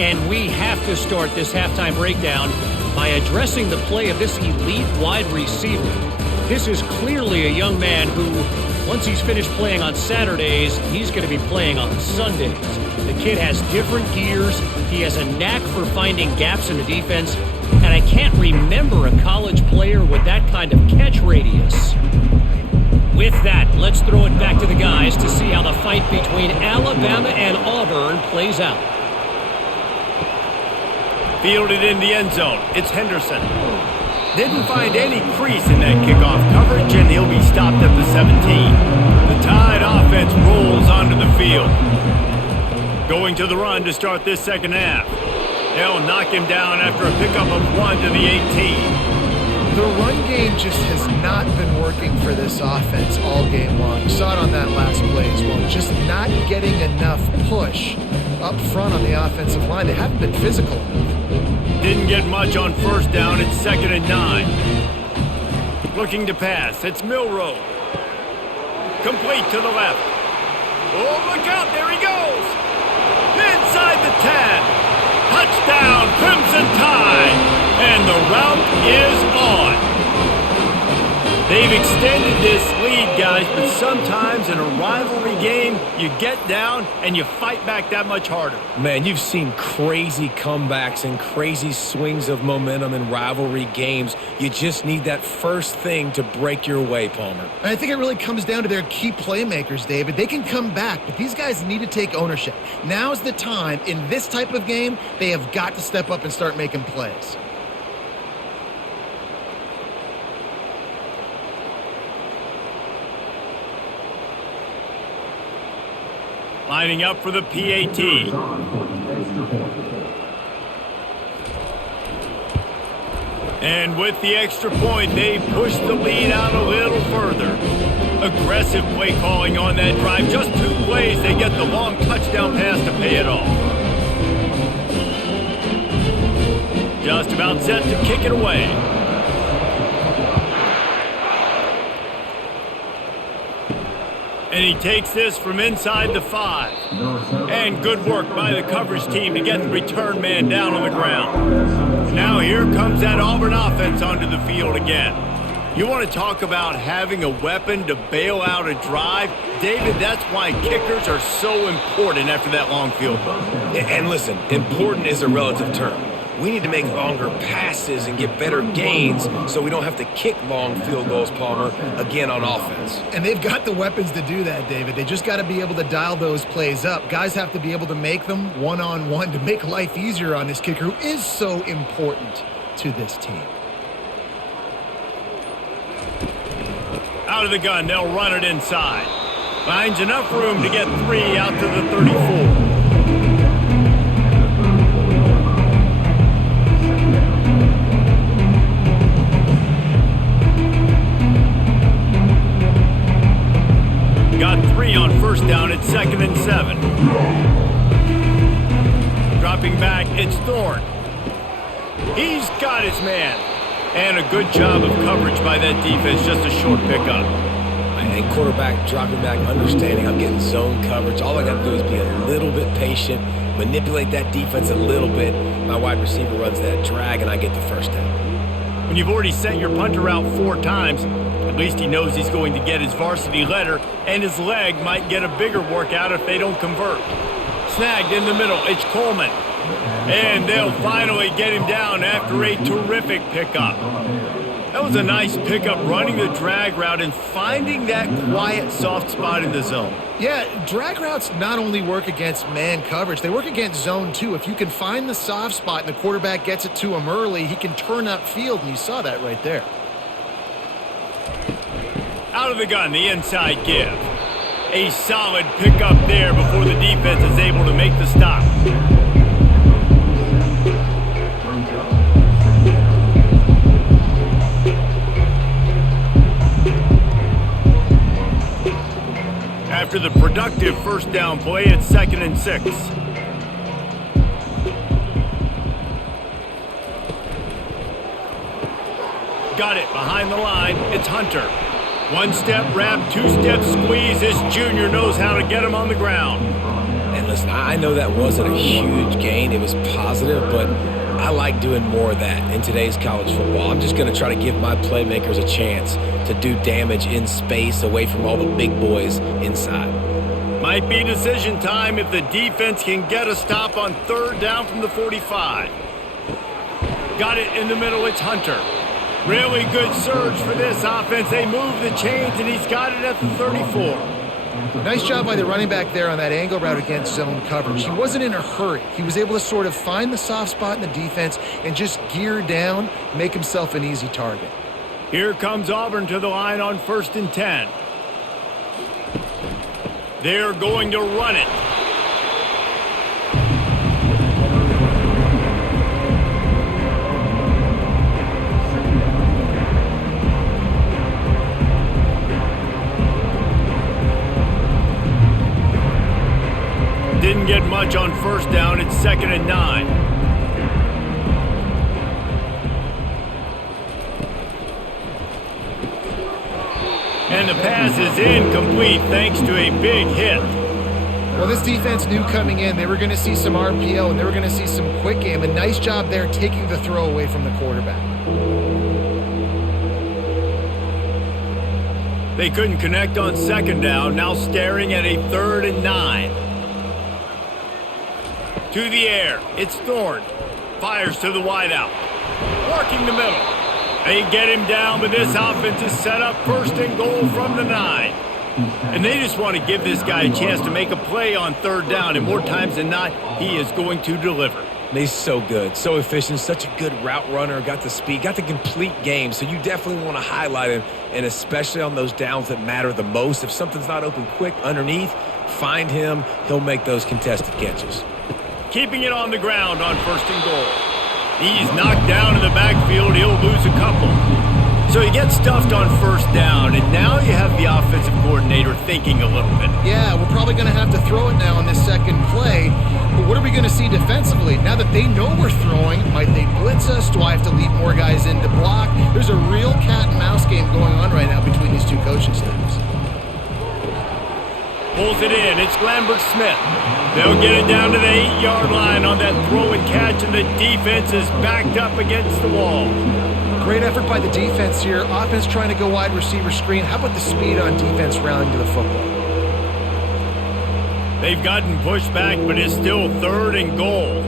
And we have to start this halftime breakdown by addressing the play of this elite wide receiver. This is clearly a young man who, once he's finished playing on Saturdays, he's going to be playing on Sundays. The kid has different gears. He has a knack for finding gaps in the defense. And I can't remember a college player with that kind of catch radius. With that, let's throw it back to the guys to see how the fight between Alabama and Auburn plays out. Fielded in the end zone. It's Henderson. Didn't find any crease in that kickoff coverage, and he'll be stopped at the 17. The Tide offense rolls onto the field. Going to the run to start this second half. They'll knock him down after a pickup of 1 to the 18. The run game just has not been working for this offense all game long. You saw it on that last play as well. Just not getting enough push up front on the offensive line. They haven't been physical enough. Didn't get much on first down. It's 2nd and 9. Looking to pass. It's Milroe. Complete to the left. Oh, look out. There he goes. Inside the 10. Touchdown, Crimson Tide, and the route is on. They've extended this lead, guys, but sometimes in a rivalry game, you get down and you fight back that much harder. Man, you've seen crazy comebacks and crazy swings of momentum in rivalry games. You just need that first thing to break your way, Palmer. And I think it really comes down to their key playmakers, David. They can come back, but these guys need to take ownership. Now's the time. In this type of game, they have got to step up and start making plays. Lining up for the PAT. And with the extra point, they push the lead out a little further. Aggressive play calling on that drive. Just 2 plays, they get the long touchdown pass to pay it off. Just about set to kick it away. And he takes this from inside the 5. And good work by the coverage team to get the return man down on the ground. Now here comes that Auburn offense onto the field again. You want to talk about having a weapon to bail out a drive? David, that's why kickers are so important after that long field goal. And listen, important is a relative term. We need to make longer passes and get better gains so we don't have to kick long field goals, Palmer, again on offense. And they've got the weapons to do that, David. They just got to be able to dial those plays up. Guys have to be able to make them one-on-one to make life easier on this kicker who is so important to this team. Out of the gun, they'll run it inside. Finds enough room to get 3 out to the 34. Got 3 on first down at 2nd and 7. Dropping back, it's Thorne. He's got his man. And a good job of coverage by that defense, just a short pickup. And quarterback dropping back, understanding I'm getting zone coverage. All I got to do is be a little bit patient, manipulate that defense a little bit. My wide receiver runs that drag, and I get the first down. When you've already sent your punter out 4 times, at least he knows he's going to get his varsity letter, and his leg might get a bigger workout if they don't convert. Snagged in the middle, it's Coleman. And they'll finally get him down after a terrific pickup. That was a nice pickup, running the drag route and finding that quiet, soft spot in the zone. Yeah, drag routes not only work against man coverage, they work against zone too. If you can find the soft spot and the quarterback gets it to him early, he can turn upfield, and you saw that right there. Out of the gun, the inside give. A solid pickup there before the defense is able to make the stop. After the productive first down play, it's 2nd and 6. Got it behind the line. It's Hunter. 1-step wrap, 2-step squeeze. This junior knows how to get him on the ground. And listen, I know that wasn't a huge gain. It was positive, but I like doing more of that in today's college football. I'm just going to try to give my playmakers a chance to do damage in space away from all the big boys inside. Might be decision time if the defense can get a stop on 3rd down from the 45. Got it in the middle, it's Hunter. Really good surge for this offense. They move the chains, and he's got it at the 34. Nice job by the running back there on that angle route against zone coverage. He wasn't in a hurry. He was able to sort of find the soft spot in the defense and just gear down, make himself an easy target. Here comes Auburn to the line on 1st and 10. They're going to run it. Didn't get much on first down. It's 2nd and 9. And the pass is incomplete thanks to a big hit. Well, this defense knew coming in they were going to see some RPO and they were going to see some quick game. A nice job there taking the throw away from the quarterback. They couldn't connect on 2nd down. Now staring at a 3rd and 9. To the air, it's Thorne. Fires to the wideout. Working the middle. They get him down, but this offense is set up 1st and goal from the 9. And they just want to give this guy a chance to make a play on 3rd down, and more times than not, he is going to deliver. He's so good, so efficient, such a good route runner, got the speed, got the complete game, so you definitely want to highlight him, and especially on those downs that matter the most. If something's not open quick underneath, find him, he'll make those contested catches. Keeping it on the ground on 1st and goal. He's knocked down in the backfield. He'll lose a couple. So he gets stuffed on 1st down, and now you have the offensive coordinator thinking a little bit. Yeah, we're probably going to have to throw it now on this 2nd play. But what are we going to see defensively? Now that they know we're throwing, might they blitz us? Do I have to leave more guys in to block? There's a real cat and mouse game going on right now between these two coaching staffs. Pulls it in. It's Lambert-Smith. They'll get it down to the 8-yard line on that throw and catch, and the defense is backed up against the wall. Great effort by the defense here. Offense trying to go wide receiver screen. How about the speed on defense rallying to the football? They've gotten pushed back, but it's still 3rd and goal.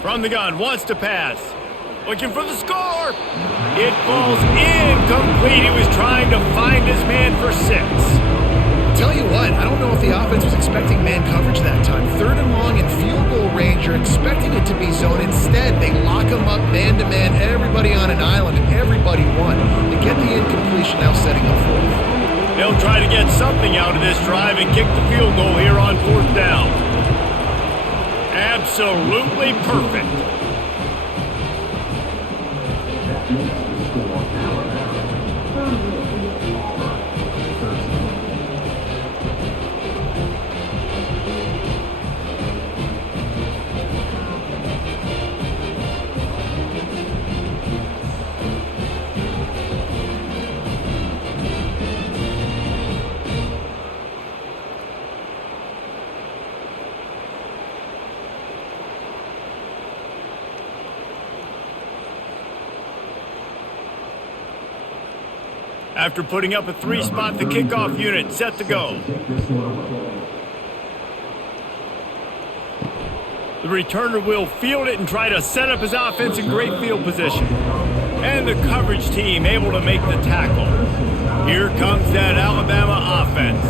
From the gun, wants to pass. Looking for the score. It falls incomplete. He was trying to find his man for 6. Tell you what, I don't know if the offense was expecting man coverage that time. 3rd and long in field goal range. You're expecting it to be zone. Instead, they lock him up man-to-man, everybody on an island, and everybody won. They get the incompletion, now setting up 4th. They'll try to get something out of this drive and kick the field goal here on 4th down. Absolutely perfect. After putting up a 3-spot, the kickoff unit set to go. The returner will field it and try to set up his offense in great field position. And the coverage team able to make the tackle. Here comes that Alabama offense.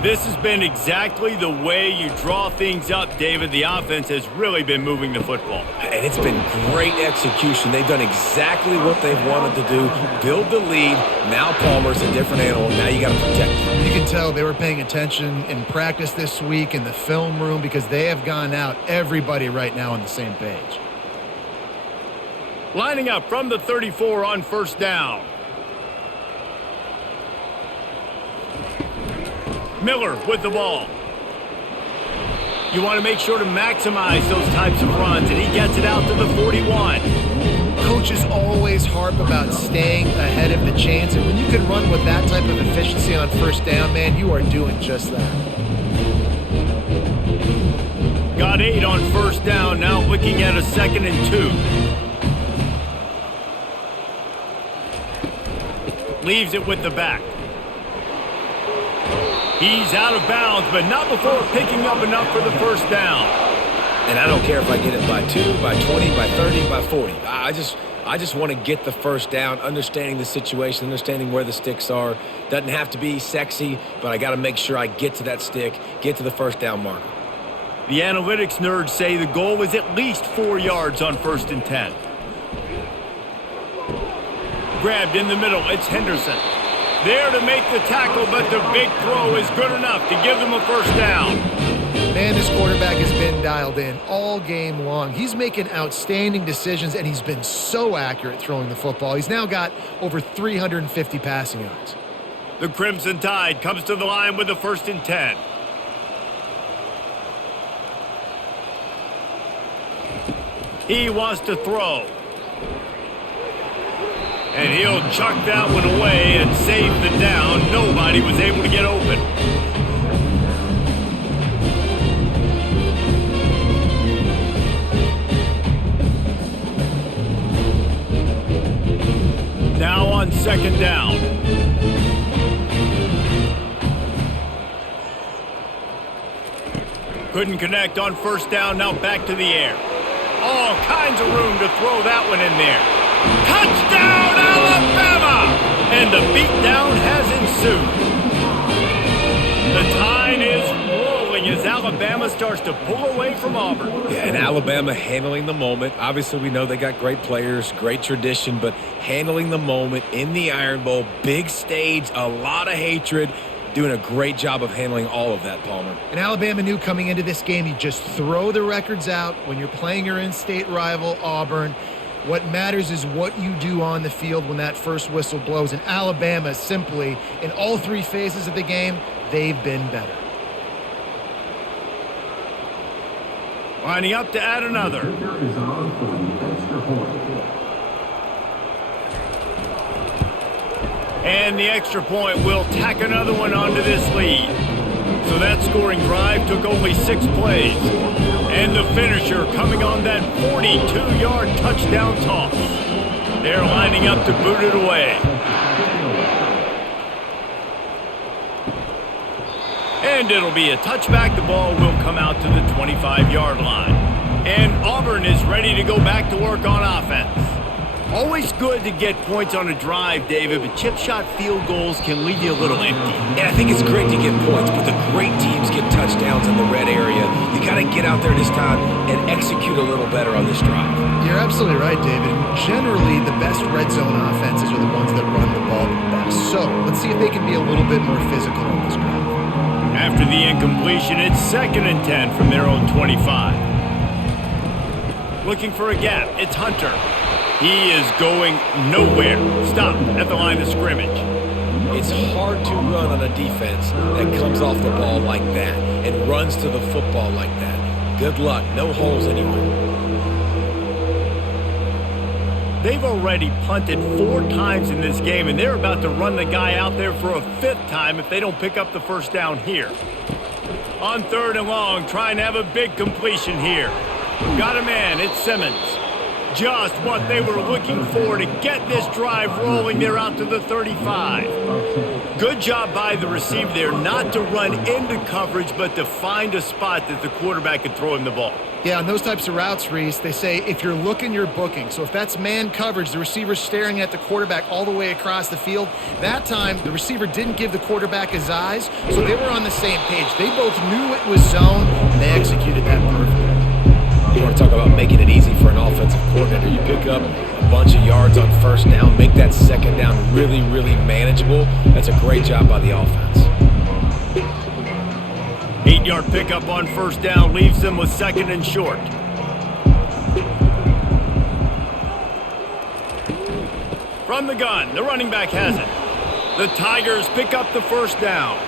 This has been exactly the way you draw things up, David. The offense has really been moving the football. And it's been great execution. They've done exactly what they've wanted to do. Build the lead. Now Palmer's a different animal. Now you got to protect him. You can tell they were paying attention in practice this week in the film room because they have gone out, everybody right now on the same page. Lining up from the 34 on 1st down. Miller with the ball. You want to make sure to maximize those types of runs, and he gets it out to the 41. Coaches always harp about staying ahead of the chains, and when you can run with that type of efficiency on 1st down, man, you are doing just that. Got 8 on 1st down, now looking at a 2nd and 2. Leaves it with the back. He's out of bounds, but not before picking up enough for the 1st down. And I don't care if I get it by 2, by 20, by 30, by 40. I just want to get the 1st down, understanding the situation, understanding where the sticks are. Doesn't have to be sexy, but I got to make sure I get to that stick, get to the 1st down marker. The analytics nerds say the goal was at least 4 yards on 1st and 10. Grabbed in the middle, it's Henderson. There to make the tackle, but the big throw is good enough to give them a 1st down. Man, this quarterback has been dialed in all game long. He's making outstanding decisions, and he's been so accurate throwing the football. He's now got over 350 passing yards. The Crimson Tide comes to the line with a 1st and 10. He wants to throw. And he'll chuck that one away and save the down. Nobody was able to get open. Now on 2nd down. Couldn't connect on 1st down. Now back to the air. All kinds of room to throw that one in there. Touchdown, Alabama! And the beatdown has ensued. The tide is rolling as Alabama starts to pull away from Auburn. Yeah, and Alabama handling the moment. Obviously, we know they got great players, great tradition, but handling the moment in the Iron Bowl, big stage, a lot of hatred, doing a great job of handling all of that, Palmer. And Alabama knew coming into this game, you just throw the records out when you're playing your in-state rival, Auburn. What matters is what you do on the field when that first whistle blows. And Alabama simply, in all 3 phases of the game, they've been better. Lining up to add another. And the extra point will tack another one onto this lead. So that scoring drive took only 6 plays. And the finisher coming on that 42-yard touchdown toss. They're lining up to boot it away. And it'll be a touchback. The ball will come out to the 25-yard line. And Auburn is ready to go back to work on offense. Always good to get points on a drive, David, but chip shot field goals can leave you a little empty. Yeah, I think it's great to get points, but the great teams get touchdowns in the red area. You got to get out there this time and execute a little better on this drive. You're absolutely right, David. Generally, the best red zone offenses are the ones that run the ball the best. So let's see if they can be a little bit more physical on this drive. After the incompletion, it's 2nd and 10 from their own 25. Looking for a gap, it's Hunter. He is going nowhere. Stop at the line of scrimmage. It's hard to run on a defense that comes off the ball like that and runs to the football like that. Good luck. No holes anywhere. They've already punted 4 times in this game, and they're about to run the guy out there for a 5th time if they don't pick up the first down here. On 3rd and long, trying to have a big completion here. Got a man. It's Simmons. Just what they were looking for to get this drive rolling. They're out to the 35. Good job by the receiver there not to run into coverage, but to find a spot that the quarterback could throw him the ball. Yeah, on those types of routes, Reese, they say if you're looking, you're booking. So if that's man coverage, the receiver's staring at the quarterback all the way across the field. That time, the receiver didn't give the quarterback his eyes, so they were on the same page. They both knew it was zone, and they executed that perfectly. You want to talk about making it easy for an offensive coordinator. You pick up a bunch of yards on first down, make that second down really, really manageable. That's a great job by the offense. 8-yard pickup on first down leaves them with 2nd and short. From the gun, the running back has it. The Tigers pick up the first down.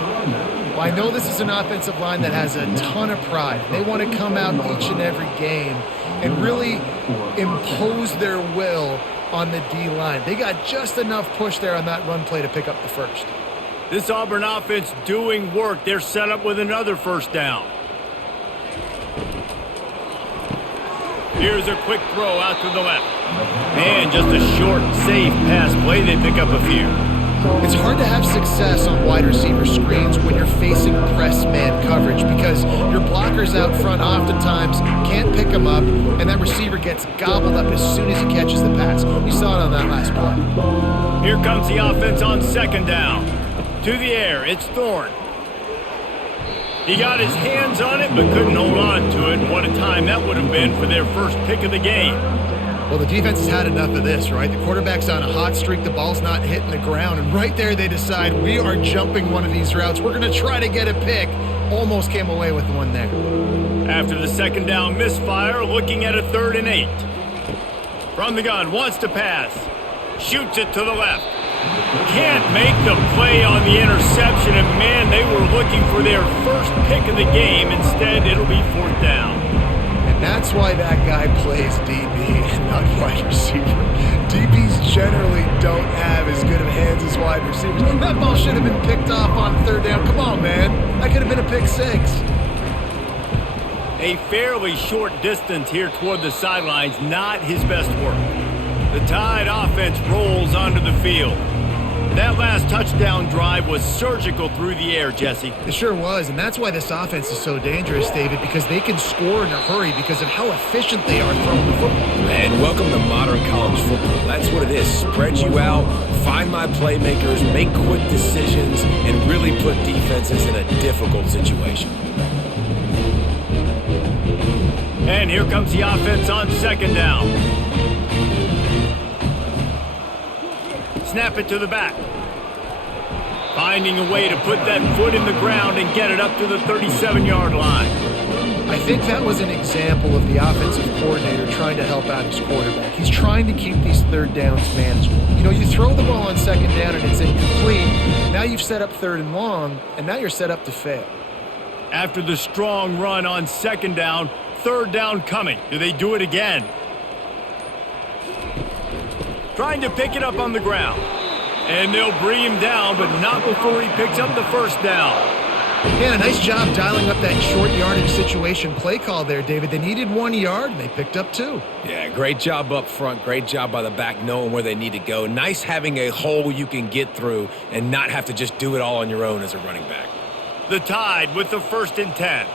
Well, I know this is an offensive line that has a ton of pride. They want to come out each and every game and really impose their will on the D-line. They got just enough push there on that run play to pick up the first. This Auburn offense doing work. They're set up with another first down. Here's a quick throw out to the left. And just a short, safe pass play. They pick up a few. It's hard to have success on wide receiver screens when you're facing press man coverage because your blockers out front oftentimes can't pick them up, and that receiver gets gobbled up as soon as he catches the pass. You saw it on that last play. Here comes the offense on 2nd down. To the air, it's Thorne. He got his hands on it but couldn't hold on to it. What a time that would have been for their first pick of the game. Well, the defense has had enough of this, right? The quarterback's on a hot streak. The ball's not hitting the ground. And right there they decide we are jumping one of these routes. We're going to try to get a pick. Almost came away with one there. After the 2nd down misfire, looking at a 3rd and 8. From the gun, wants to pass. Shoots it to the left. Can't make the play on the interception. And man, they were looking for their first pick of the game. Instead, it'll be 4th down. That's why that guy plays DB and not wide receiver. DBs generally don't have as good of hands as wide receivers. That ball should have been picked off on 3rd down. Come on, man. That could have been a pick 6. A fairly short distance here toward the sidelines. Not his best work. The Tide offense rolls onto the field. That last touchdown drive was surgical through the air, Jesse. It sure was, and that's why this offense is so dangerous, David, because they can score in a hurry because of how efficient they are throwing the football. And welcome to modern college football. That's what it is. Spread you out, find my playmakers, make quick decisions, and really put defenses in a difficult situation. And here comes the offense on 2nd down. Snap it to the back. Finding a way to put that foot in the ground and get it up to the 37-yard line. I think that was an example of the offensive coordinator trying to help out his quarterback. He's trying to keep these 3rd downs manageable. You know, you throw the ball on 2nd down and it's incomplete. Now you've set up 3rd and long, and now you're set up to fail. After the strong run on 2nd down, 3rd down coming. Do they do it again? Trying to pick it up on the ground. And they'll bring him down, but not before he picks up the first down. Yeah, nice job dialing up that short yardage situation play call there, David. They needed 1 yard, and they picked up 2. Yeah, great job up front. Great job by the back knowing where they need to go. Nice having a hole you can get through and not have to just do it all on your own as a running back. The Tide with the 1st and 10.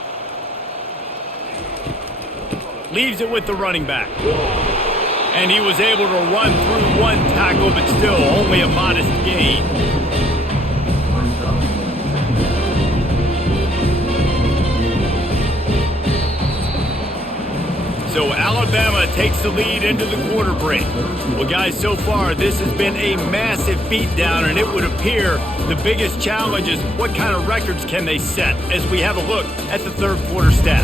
Leaves it with the running back. And he was able to run through 1 tackle, but still only a modest gain. So Alabama takes the lead into the quarter break. Well, guys, so far this has been a massive beatdown, and it would appear the biggest challenge is what kind of records can they set as we have a look at the third quarter stats.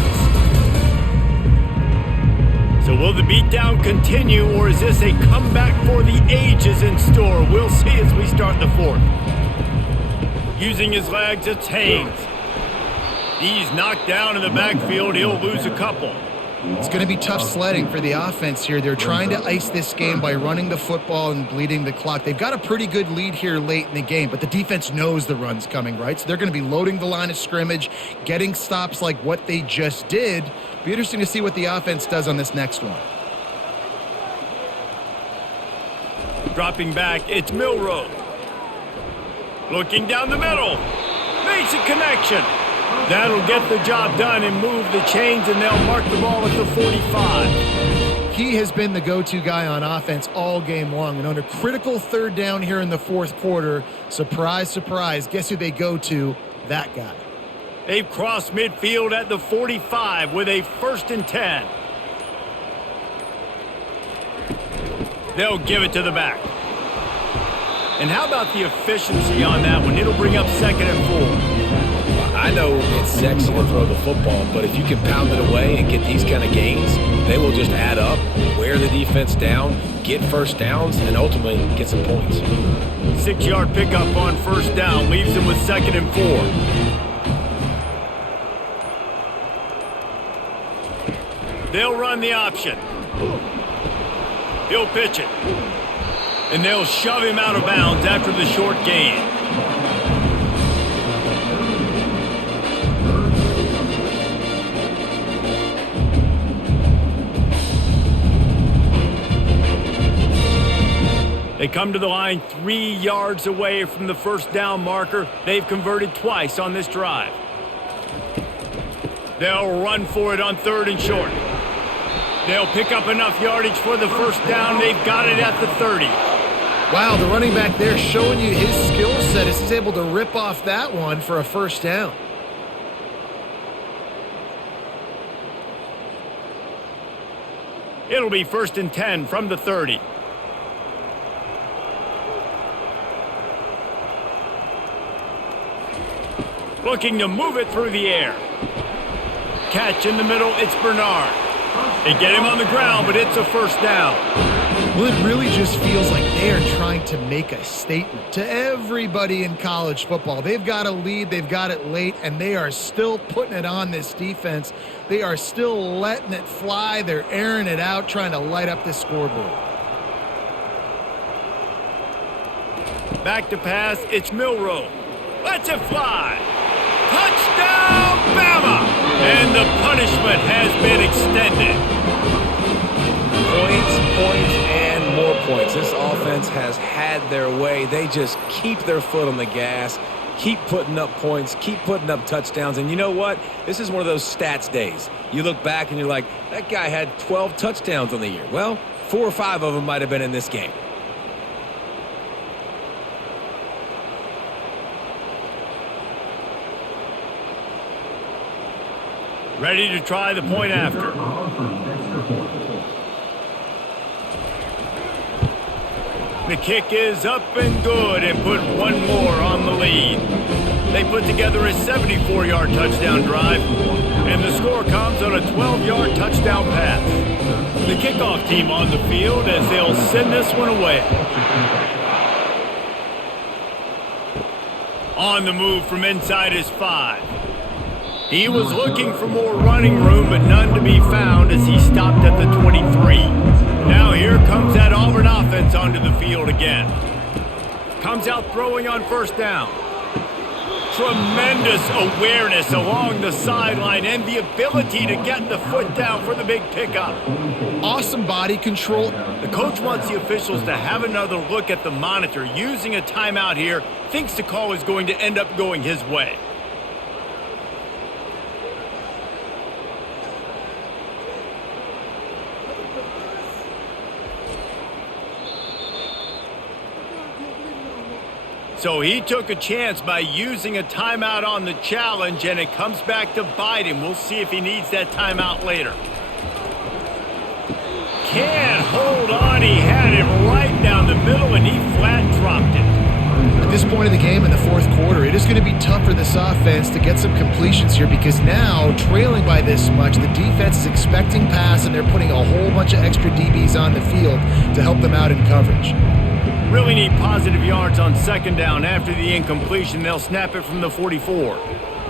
So will the beatdown continue, or is this a comeback for the ages in store? We'll see as we start the fourth. Using his legs, it's Haynes. He's knocked down in the backfield. He'll lose a couple. It's going to be tough sledding for the offense here. They're trying to ice this game by running the football and bleeding the clock. They've got a pretty good lead here late in the game, but the defense knows the run's coming, right? So they're going to be loading the line of scrimmage, getting stops like what they just did. Be interesting to see what the offense does on this next one. Dropping back, it's Milroe. Looking down the middle. Makes a connection. That'll get the job done and move the chains, and they'll mark the ball at the 45. He has been the go-to guy on offense all game long. And on a critical third down here in the fourth quarter, surprise, surprise, guess who they go to? That guy. They've crossed midfield at the 45 with a 1st and 10. They'll give it to the back. And how about the efficiency on that one? It'll bring up 2nd and 4. I know it's sexy to throw the football, but if you can pound it away and get these kind of gains, they will just add up, wear the defense down, get first downs, and ultimately get some points. 6-yard pickup on 1st down leaves them with 2nd and 4. They'll run the option. He'll pitch it. And they'll shove him out of bounds after the short gain. They come to the line 3 yards away from the 1st down marker. They've converted twice on this drive. They'll run for it on 3rd and short. They'll pick up enough yardage for the 1st down. They've got it at the 30. Wow, the running back there showing you his skill set as he's able to rip off that one for a 1st down. It'll be 1st and 10 from the 30. Looking to move it through the air. Catch in the middle, it's Bernard. They get him on the ground, but it's a 1st down. Well, it really just feels like they are trying to make a statement to everybody in college football. They've got a lead, they've got it late, and they are still putting it on this defense. They are still letting it fly. They're airing it out, trying to light up the scoreboard. Back to pass, it's Milroe. Lets it fly. Touchdown, Bama! And the punishment has been extended. Points, and more points. This offense has had their way. They just keep their foot on the gas, keep putting up points, keep putting up touchdowns. And you know what? This is one of those stats days. You look back and you're like, that guy had 12 touchdowns on the year. Well, 4 or 5 of them might have been in this game. Ready to try the point after. The kick is up and good and put one more on the lead. They put together a 74-yard touchdown drive, and the score comes on a 12-yard touchdown pass. The kickoff team on the field as they'll send this one away. On the move from inside his 5. He was looking for more running room, but none to be found as he stopped at the 23. Now here comes that Auburn offense onto the field again. Comes out throwing on first down. Tremendous awareness along the sideline and the ability to get the foot down for the big pickup. Awesome body control. The coach wants the officials to have another look at the monitor. Using a timeout here, thinks the call is going to end up going his way. So he took a chance by using a timeout on the challenge, and it comes back to bite him. We'll see if he needs that timeout later. Can't hold on. He had it right down the middle, and he flat dropped it. At this point of the game in the fourth quarter, it is going to be tough for this offense to get some completions here because now, trailing by this much, the defense is expecting pass, and they're putting a whole bunch of extra DBs on the field to help them out in coverage. Really need positive yards on second down. After the incompletion, they'll snap it from the 44.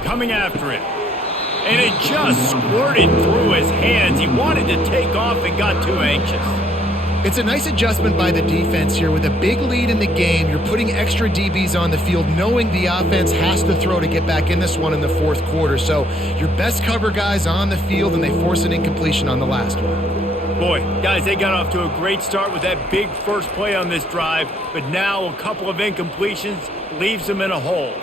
Coming after it. And it just squirted through his hands. He wanted to take off and got too anxious. It's a nice adjustment by the defense here. With a big lead in the game, you're putting extra DBs on the field, knowing the offense has to throw to get back in this one in the fourth quarter. So your best cover guys on the field, and they force an incompletion on the last one. Boy, guys, they got off to a great start with that big first play on this drive, but now a couple of incompletions leaves them in a hole.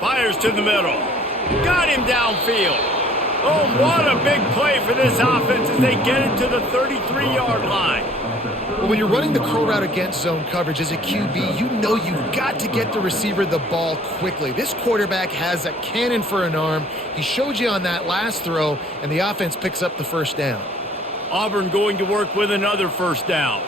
Fires to the middle. Got him downfield. Oh, what a big play for this offense as they get it to the 33-yard line. Well, when you're running the curl route against zone coverage as a QB, you know you've got to get the receiver the ball quickly. This quarterback has a cannon for an arm. He showed you on that last throw, and the offense picks up the first down. Auburn going to work with another first down.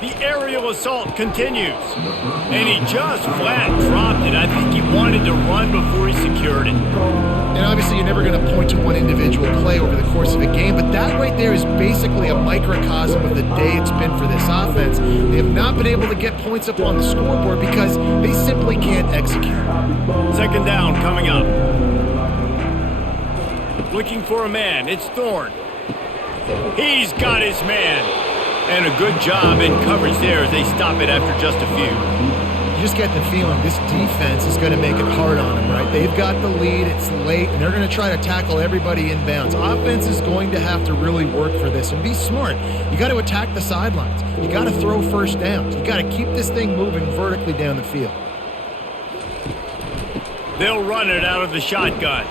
The aerial assault continues. And he just flat dropped it. I think he wanted to run before he secured it. And obviously you're never going to point to one individual play over the course of a game, but that right there is basically a microcosm of the day it's been for this offense. They have not been able to get points up on the scoreboard because they simply can't execute. Second down coming up. Looking for a man. It's Thorne. He's got his man. And a good job in coverage there as they stop it after just a few. You just get the feeling this defense is going to make it hard on them, right? They've got the lead, it's late, and they're going to try to tackle everybody inbounds. Offense is going to have to really work for this and be smart. You got to attack the sidelines. You got to throw first downs. You got to keep this thing moving vertically down the field. They'll run it out of the shotgun.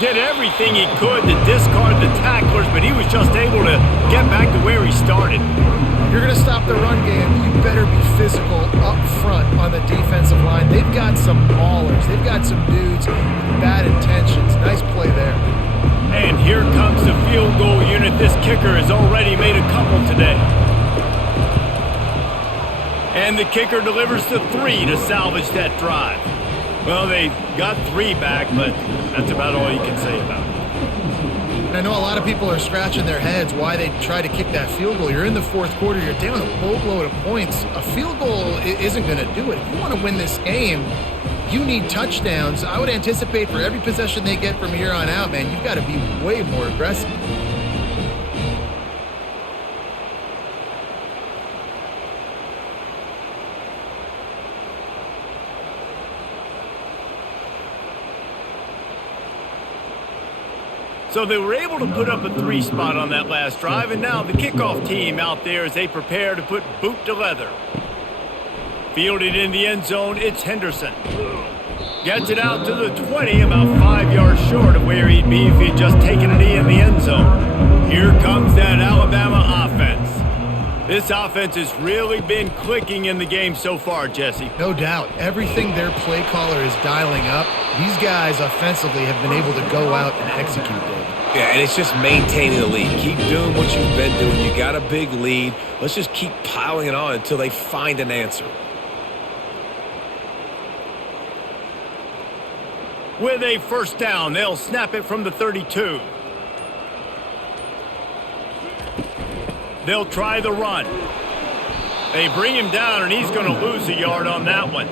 Did everything he could to discard the tacklers, but he was just able to get back to where he started. If you're going to stop the run game, you better be physical up front on the defensive line. They've got some maulers. They've got some dudes with bad intentions. Nice play there. And here comes the field goal unit. This kicker has already made a couple today. And the kicker delivers the 3 to salvage that drive. Well, they got 3 back, but that's about all you can say about it. And I know a lot of people are scratching their heads why they try to kick that field goal. You're in the fourth quarter. You're down a boatload of points. A field goal isn't going to do it. If you want to win this game, you need touchdowns. I would anticipate for every possession they get from here on out, man, you've got to be way more aggressive. So they were able to put up a 3 spot on that last drive, and now the kickoff team out there as they prepare to put boot to leather. Fielded in the end zone, it's Henderson. Gets it out to the 20, about 5 yards short of where he'd be if he'd just taken a knee in the end zone. Here comes that Alabama offense. This offense has really been clicking in the game so far, Jesse. No doubt. Everything their play caller is dialing up, these guys offensively have been able to go out and execute it. Yeah, and it's just maintaining the lead. Keep doing what you've been doing. You got a big lead. Let's just keep piling it on until they find an answer. With a first down, they'll snap it from the 32. They'll try the run. They bring him down, and he's going to lose a yard on that one.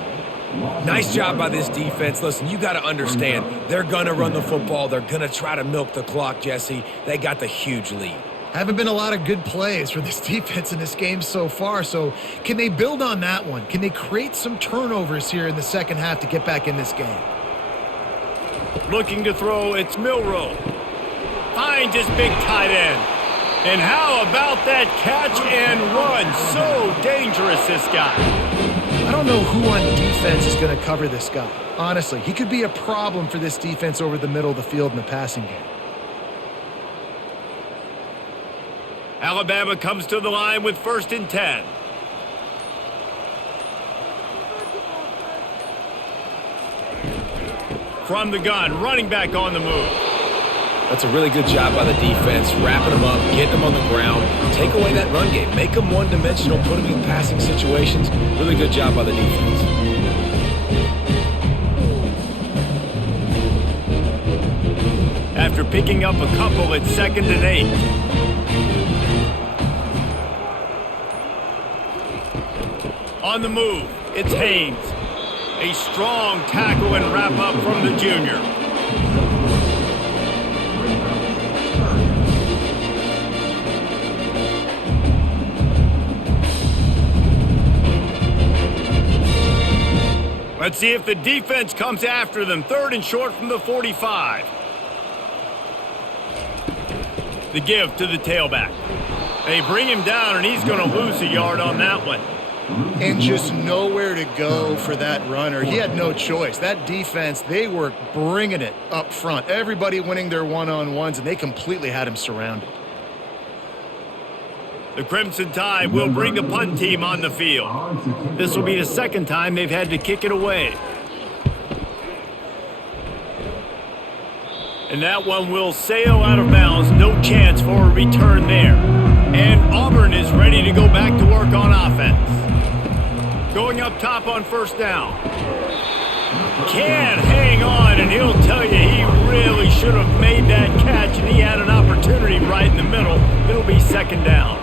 Nice job by this defense. Listen, you got to understand, they're going to run the football. They're going to try to milk the clock, Jesse. They got the huge lead. Haven't been a lot of good plays for this defense in this game so far, so can they build on that one? Can they create some turnovers here in the second half to get back in this game? Looking to throw, it's Milroe. Finds his big tight end. And how about that catch and run? So dangerous, this guy. I don't know who on defense is going to cover this guy. Honestly, he could be a problem for this defense over the middle of the field in the passing game. Alabama comes to the line with 1st and 10. From the gun, running back on the move. That's a really good job by the defense, wrapping them up, getting them on the ground. Take away that run game. Make them one-dimensional, put them in passing situations. Really good job by the defense. After picking up a couple, it's 2nd and 8. On the move, it's Haynes. A strong tackle and wrap up from the junior. Let's see if the defense comes after them. 3rd and short from the 45. The give to the tailback. They bring him down, and he's going to lose a yard on that one. And just nowhere to go for that runner. He had no choice. That defense, they were bringing it up front. Everybody winning their one-on-ones, and they completely had him surrounded. The Crimson Tide will bring the punt team on the field. This will be the 2nd time they've had to kick it away. And that one will sail out of bounds. No chance for a return there. And Auburn is ready to go back to work on offense. Going up top on 1st down. Can't hang on, and he'll tell you he really should have made that catch, and he had an opportunity right in the middle. It'll be 2nd down.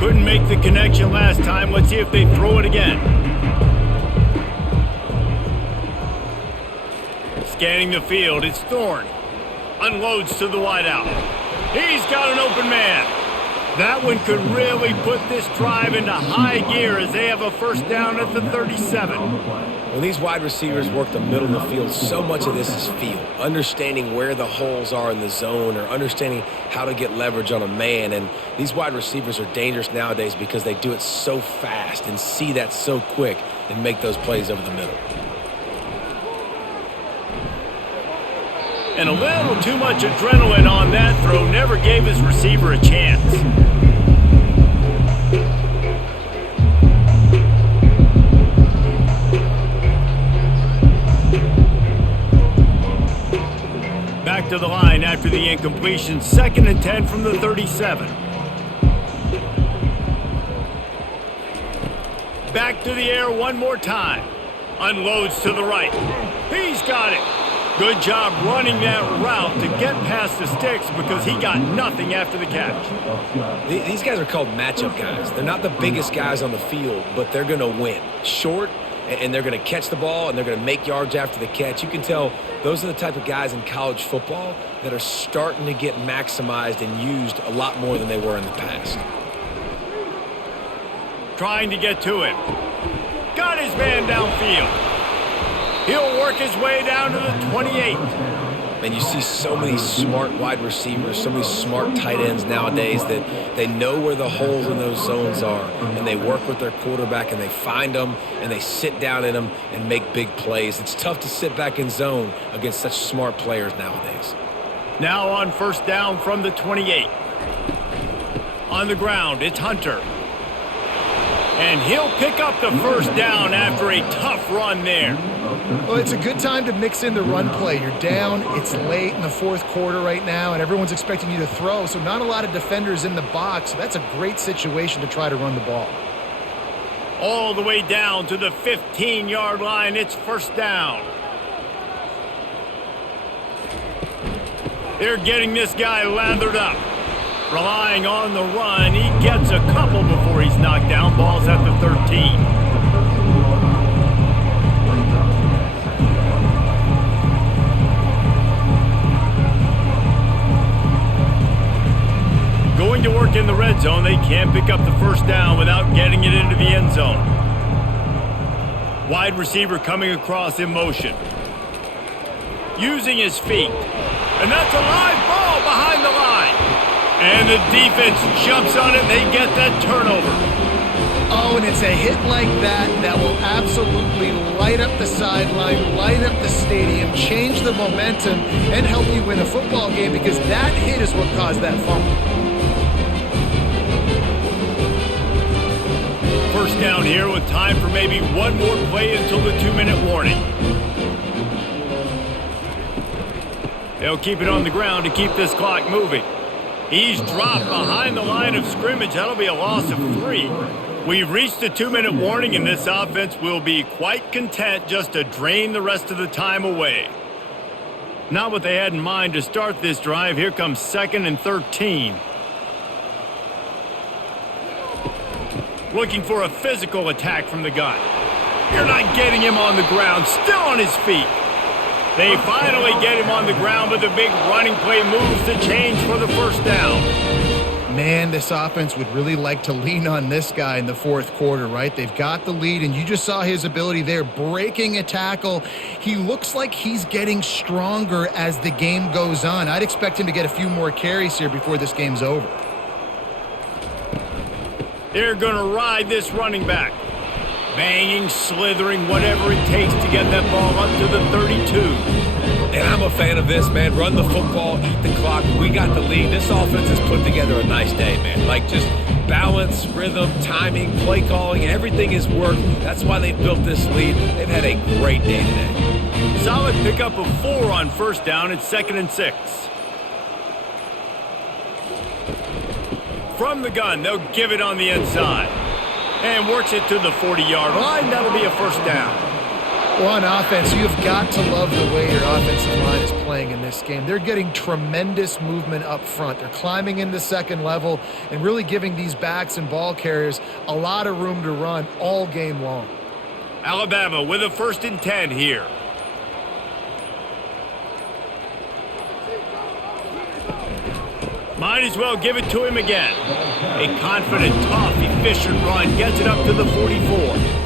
Couldn't make the connection last time. Let's see if they throw it again. Scanning the field, it's Thorne. Unloads to the wideout. He's got an open man. That one could really put this drive into high gear as they have a 1st down at the 37. When these wide receivers work the middle of the field, so much of this is feel. Understanding where the holes are in the zone or understanding how to get leverage on a man. And these wide receivers are dangerous nowadays because they do it so fast and see that so quick and make those plays over the middle. And a little too much adrenaline on that throw. Never gave his receiver a chance. Back to the line after the incompletion. 2nd and 10 from the 37. Back to the air one more time. Unloads to the right. He's got it. Good job running that route to get past the sticks because he got nothing after the catch. These guys are called matchup guys. They're not the biggest guys on the field, but they're going to win. Short, and they're going to catch the ball, and they're going to make yards after the catch. You can tell those are the type of guys in college football that are starting to get maximized and used a lot more than they were in the past. Trying to get to him. Got his man downfield. He'll work his way down to the 28. And you see so many smart wide receivers, so many smart tight ends nowadays that they know where the holes in those zones are, and they work with their quarterback, and they find them, and they sit down in them and make big plays. It's tough to sit back in zone against such smart players nowadays. Now on 1st down from the 28. On the ground, it's Hunter. And he'll pick up the 1st down after a tough run there. Well, it's a good time to mix in the run play. You're down, it's late in the 4th quarter right now, and everyone's expecting you to throw, so not a lot of defenders in the box. So that's a great situation to try to run the ball. All the way down to the 15-yard line, it's 1st down. They're getting this guy lathered up. Relying on the run, he gets a couple before he's knocked down. Ball's at the 13. Going to work in the red zone, they can't pick up the first down without getting it into the end zone. Wide receiver coming across in motion. Using his feet. And that's a live ball behind the line. And the defense jumps on it and they get that turnover. Oh, and it's a hit like that that will absolutely light up the sideline, light up the stadium, change the momentum, and help you win a football game because that hit is what caused that fumble. First down here with time for maybe one more play until the 2-minute warning. They'll keep it on the ground to keep this clock moving. He's dropped behind the line of scrimmage. That'll be a loss of 3. We've reached the 2-minute warning, and this offense will be quite content just to drain the rest of the time away. Not what they had in mind to start this drive. Here comes 2nd and 13. Looking for a physical attack from the gun. You're not getting him on the ground. Still on his feet. They finally get him on the ground, but the big running play moves the change for the first down. Man, this offense would really like to lean on this guy in the fourth quarter, right? They've got the lead, and you just saw his ability there breaking a tackle. He looks like he's getting stronger as the game goes on. I'd expect him to get a few more carries here before this game's over. They're going to ride this running back. Banging, slithering, whatever it takes to get that ball up to the 32. And I'm a fan of this, man. Run the football, eat the clock. We got the lead. This offense has put together a nice day, man. Like just balance, rhythm, timing, play calling, everything has worked. That's why they've built this lead. They've had a great day today. Solid pickup of 4 on first down. It's 2nd and 6. From the gun, they'll give it on the inside. And works it to the 40-yard line. That'll be a first down. Well, on offense, you've got to love the way your offensive line is playing in this game. They're getting tremendous movement up front. They're climbing into second level and really giving these backs and ball carriers a lot of room to run all game long. Alabama with a 1st and 10 here. Might as well give it to him again. A confident, tough, efficient run gets it up to the 44.